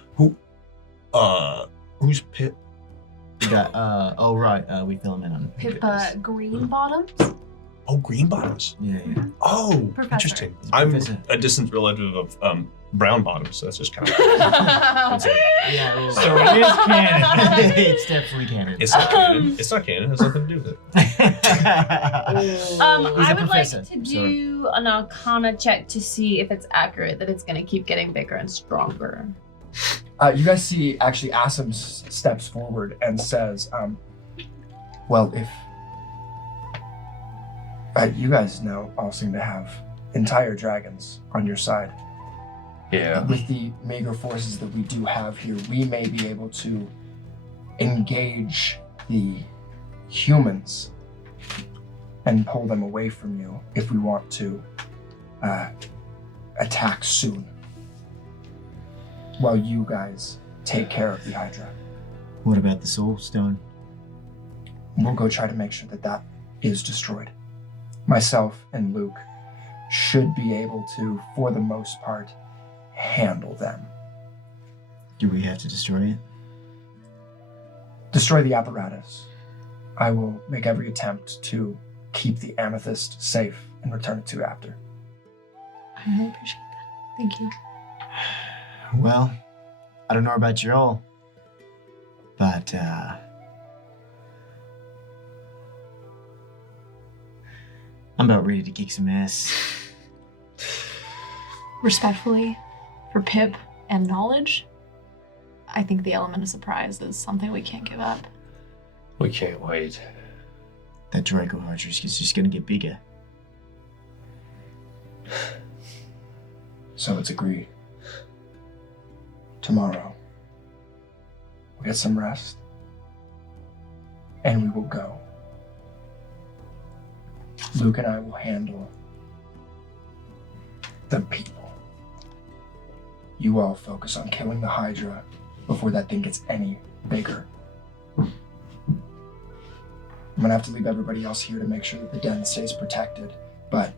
Who's Pip? We got, oh, right. We fill him in on Pip this. Green Bottoms? Oh, Green Bottoms. Yeah, yeah. Oh, Professor. interesting. I'm Professor. a distant relative of Brown Bottoms, so that's just kind of. Yeah, So it is canon. It's definitely canon. It's not canon. It's not canon. It has nothing to do with it. He's I a would like professor, to so- do an Arcana check to see if it's accurate that it's going to keep getting bigger and stronger. You guys see, actually, Asim steps forward and says, well, if you guys now all seem to have entire dragons on your side. Yeah. With the meager forces that we do have here, we may be able to engage the humans and pull them away from you if we want to attack soon, while you guys take care of the Hydra. What about the Soul Stone? We'll go try to make sure that that is destroyed. Myself and Luke should be able to, for the most part, handle them. Do we have to destroy it? Destroy the apparatus. I will make every attempt to keep the amethyst safe and return it to you after. I really appreciate that. Thank you. Well, I don't know about you all, but I'm about ready to kick some ass. Respectfully, for Pip and knowledge, I think the element of surprise is something we can't give up. We can't wait. That Draco Archer's is just gonna get bigger. So it's agreed. Tomorrow, we'll get some rest, and we will go. Luke and I will handle the people. You all focus on killing the Hydra before that thing gets any bigger. I'm gonna have to leave everybody else here to make sure that the den stays protected, but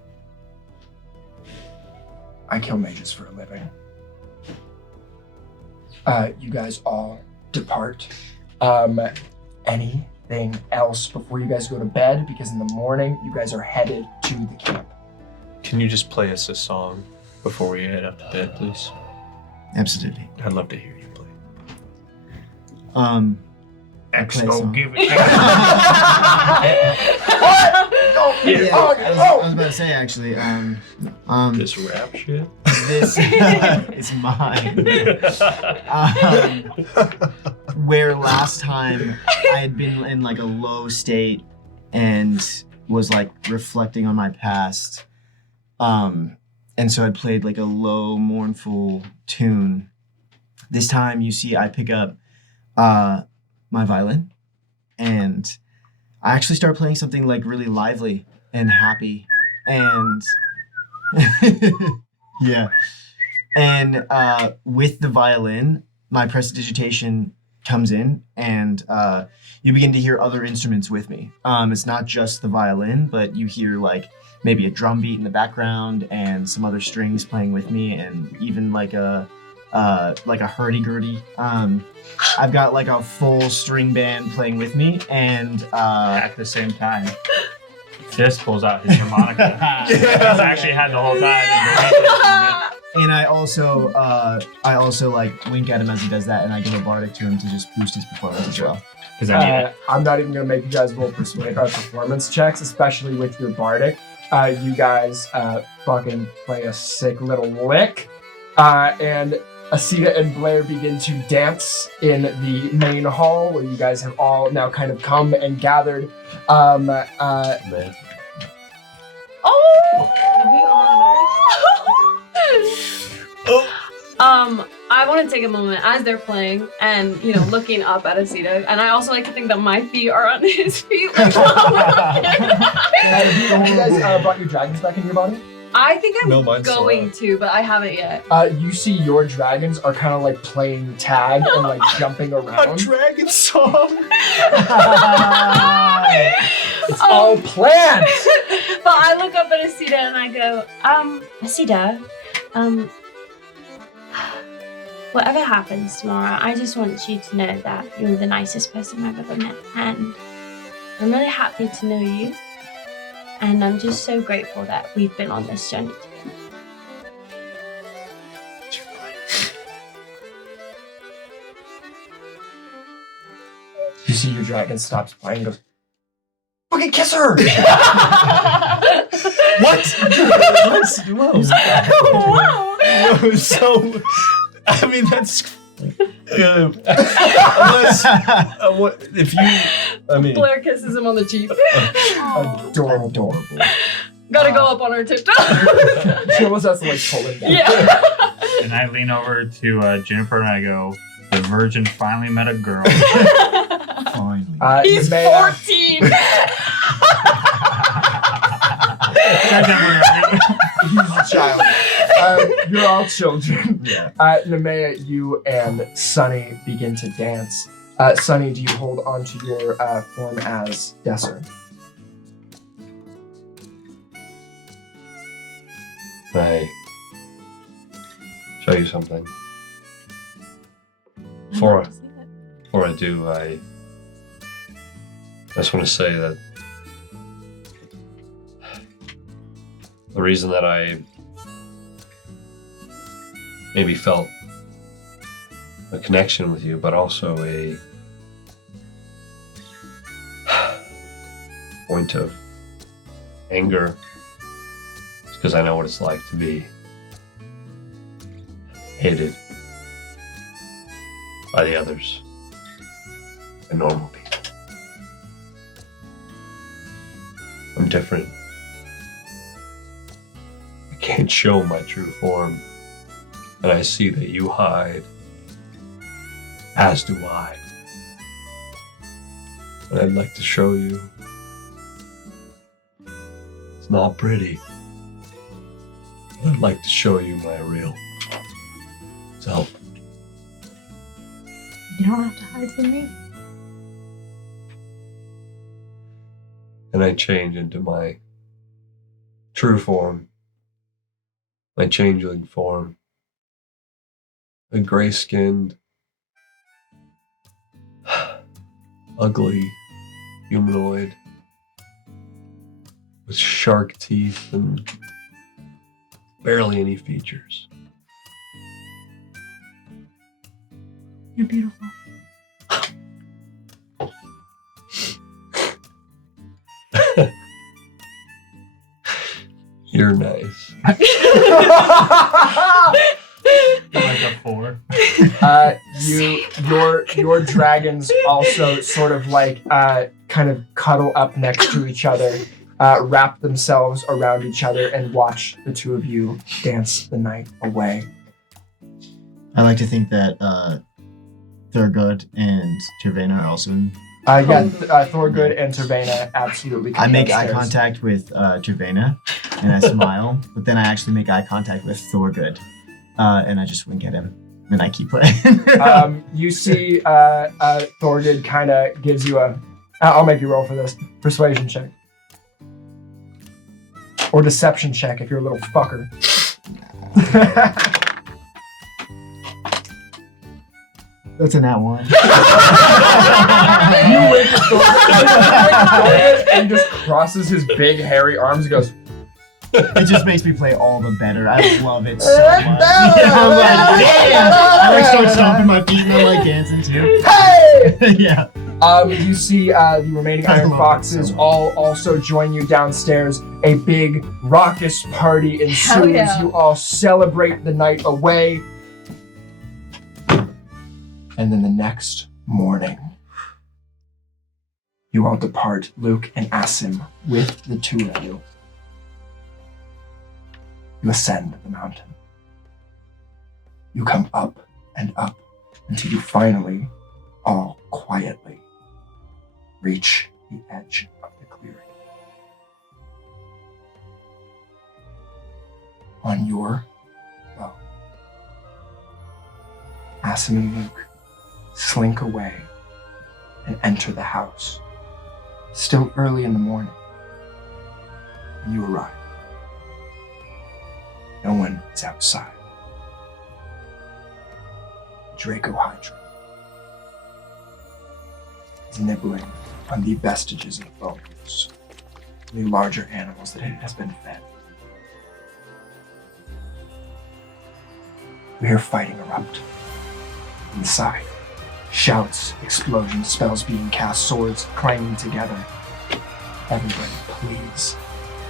I kill mages for a living. You guys all depart. Anything else before you guys go to bed? Because in the morning, you guys are headed to the camp. Can you just play us a song before we head up to bed, please? Absolutely. I'd love to hear you play. XO, give it. Yeah, I was about to say actually, This rap shit? this is mine. Where last time I had been in like a low state and was like reflecting on my past, and so I played like a low mournful tune. This time you see I pick up my violin and I actually start playing something like really lively and happy and yeah. And with the violin, my prestidigitation comes in and you begin to hear other instruments with me. It's not just the violin, but you hear like maybe a drum beat in the background and some other strings playing with me and even like a hurdy-gurdy. I've got like a full string band playing with me and At the same time, Fist pulls out his harmonica. He's actually had the whole time. and I also like wink at him as he does that and I give a bardic to him to just boost his performance as well. Because I need it. I'm not even going to make you guys roll performance checks, especially with your bardic. You guys fucking play a sick little lick. And Aceta and Blair begin to dance in the main hall where you guys have all now kind of come and gathered. I want to take a moment as they're playing and, looking up at Aceta. And I also like to think that my feet are on his feet. Like, Have you guys brought your dragons back in your body? I think I'm No, mine's going to, but I haven't yet. You see your dragons are kind of like playing tag and like jumping around. dragon song! It's all planned! But I look up at Aceta and I go, Aceta, whatever happens tomorrow, I just want you to know that you're the nicest person I've ever met. And I'm really happy to know you. And I'm just so grateful that we've been on this journey together. You see your dragon stops playing and goes, fucking kiss her! What? Whoa! So, I mean, that's Unless, if you, I mean, Blair kisses him on the cheek. Adorable. Gotta go up on her tiptoe. She almost has to like pull him down. Yeah. And I lean over to Jennifer and I go, the virgin finally met a girl. Finally. He's 14. He's a child. You're all children. Yeah. Nemea, you and Sunny begin to dance. Sunny, do you hold on to your form as Desser? Can I show you something? Before I do, I just want to say that the reason that I maybe felt a connection with you, but also a point of anger, is because I know what it's like to be hated by the others and normal people. I'm different. I can't show my true form, and I see that you hide, as do I. And I'd like to show you it's not pretty. But I'd like to show you my real self. You don't have to hide from me. And I change into my true form, my changeling form, a gray-skinned, ugly humanoid with shark teeth and barely any features. You're beautiful. You're nice. Like a 4. Your dragons also sort of like kind of cuddle up next to each other, wrap themselves around each other, and watch the two of you dance the night away. I like to think that Thurgood and Tervena are also in. Thorgood and Tervena absolutely come I make eye upstairs. contact with Tervena, and I smile, but then I actually make eye contact with Thorgood, and I just wink at him, and I keep playing. You see Thorgood kind of gives you a... I'll make you roll for this. Persuasion check. Or deception check if you're a little fucker. That's a nat 1. You wink at Thorgood and he just crosses his big hairy arms and goes... It just makes me play all the better. I love it so much. I'm like, damn! I like start stomping my feet and I like dancing too. Hey! Yeah. You see the remaining Iron Foxes all also join you downstairs. A big raucous party ensues. yeah. You all celebrate the night away. And then the next morning, you all depart, Luke and Asim, with the two of you. You ascend the mountain. You come up and up until you finally, all quietly, reach the edge of the clearing. On your bow, Asim and Luke slink away and enter the house. Still early in the morning, when you arrive. No one is outside. Draco Hydra is nibbling on the vestiges of bones, the larger animals that it has been fed. We hear fighting erupt. Inside, shouts, explosions, spells being cast, swords clanging together. Everybody, please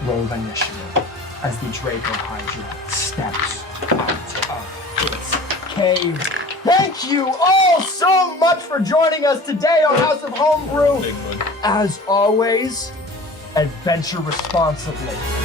roll initiative as the Draco Hydra steps out of its cave. Thank Thank you all so much for joining us today on House of Homebrew. Big one. As always, adventure responsibly.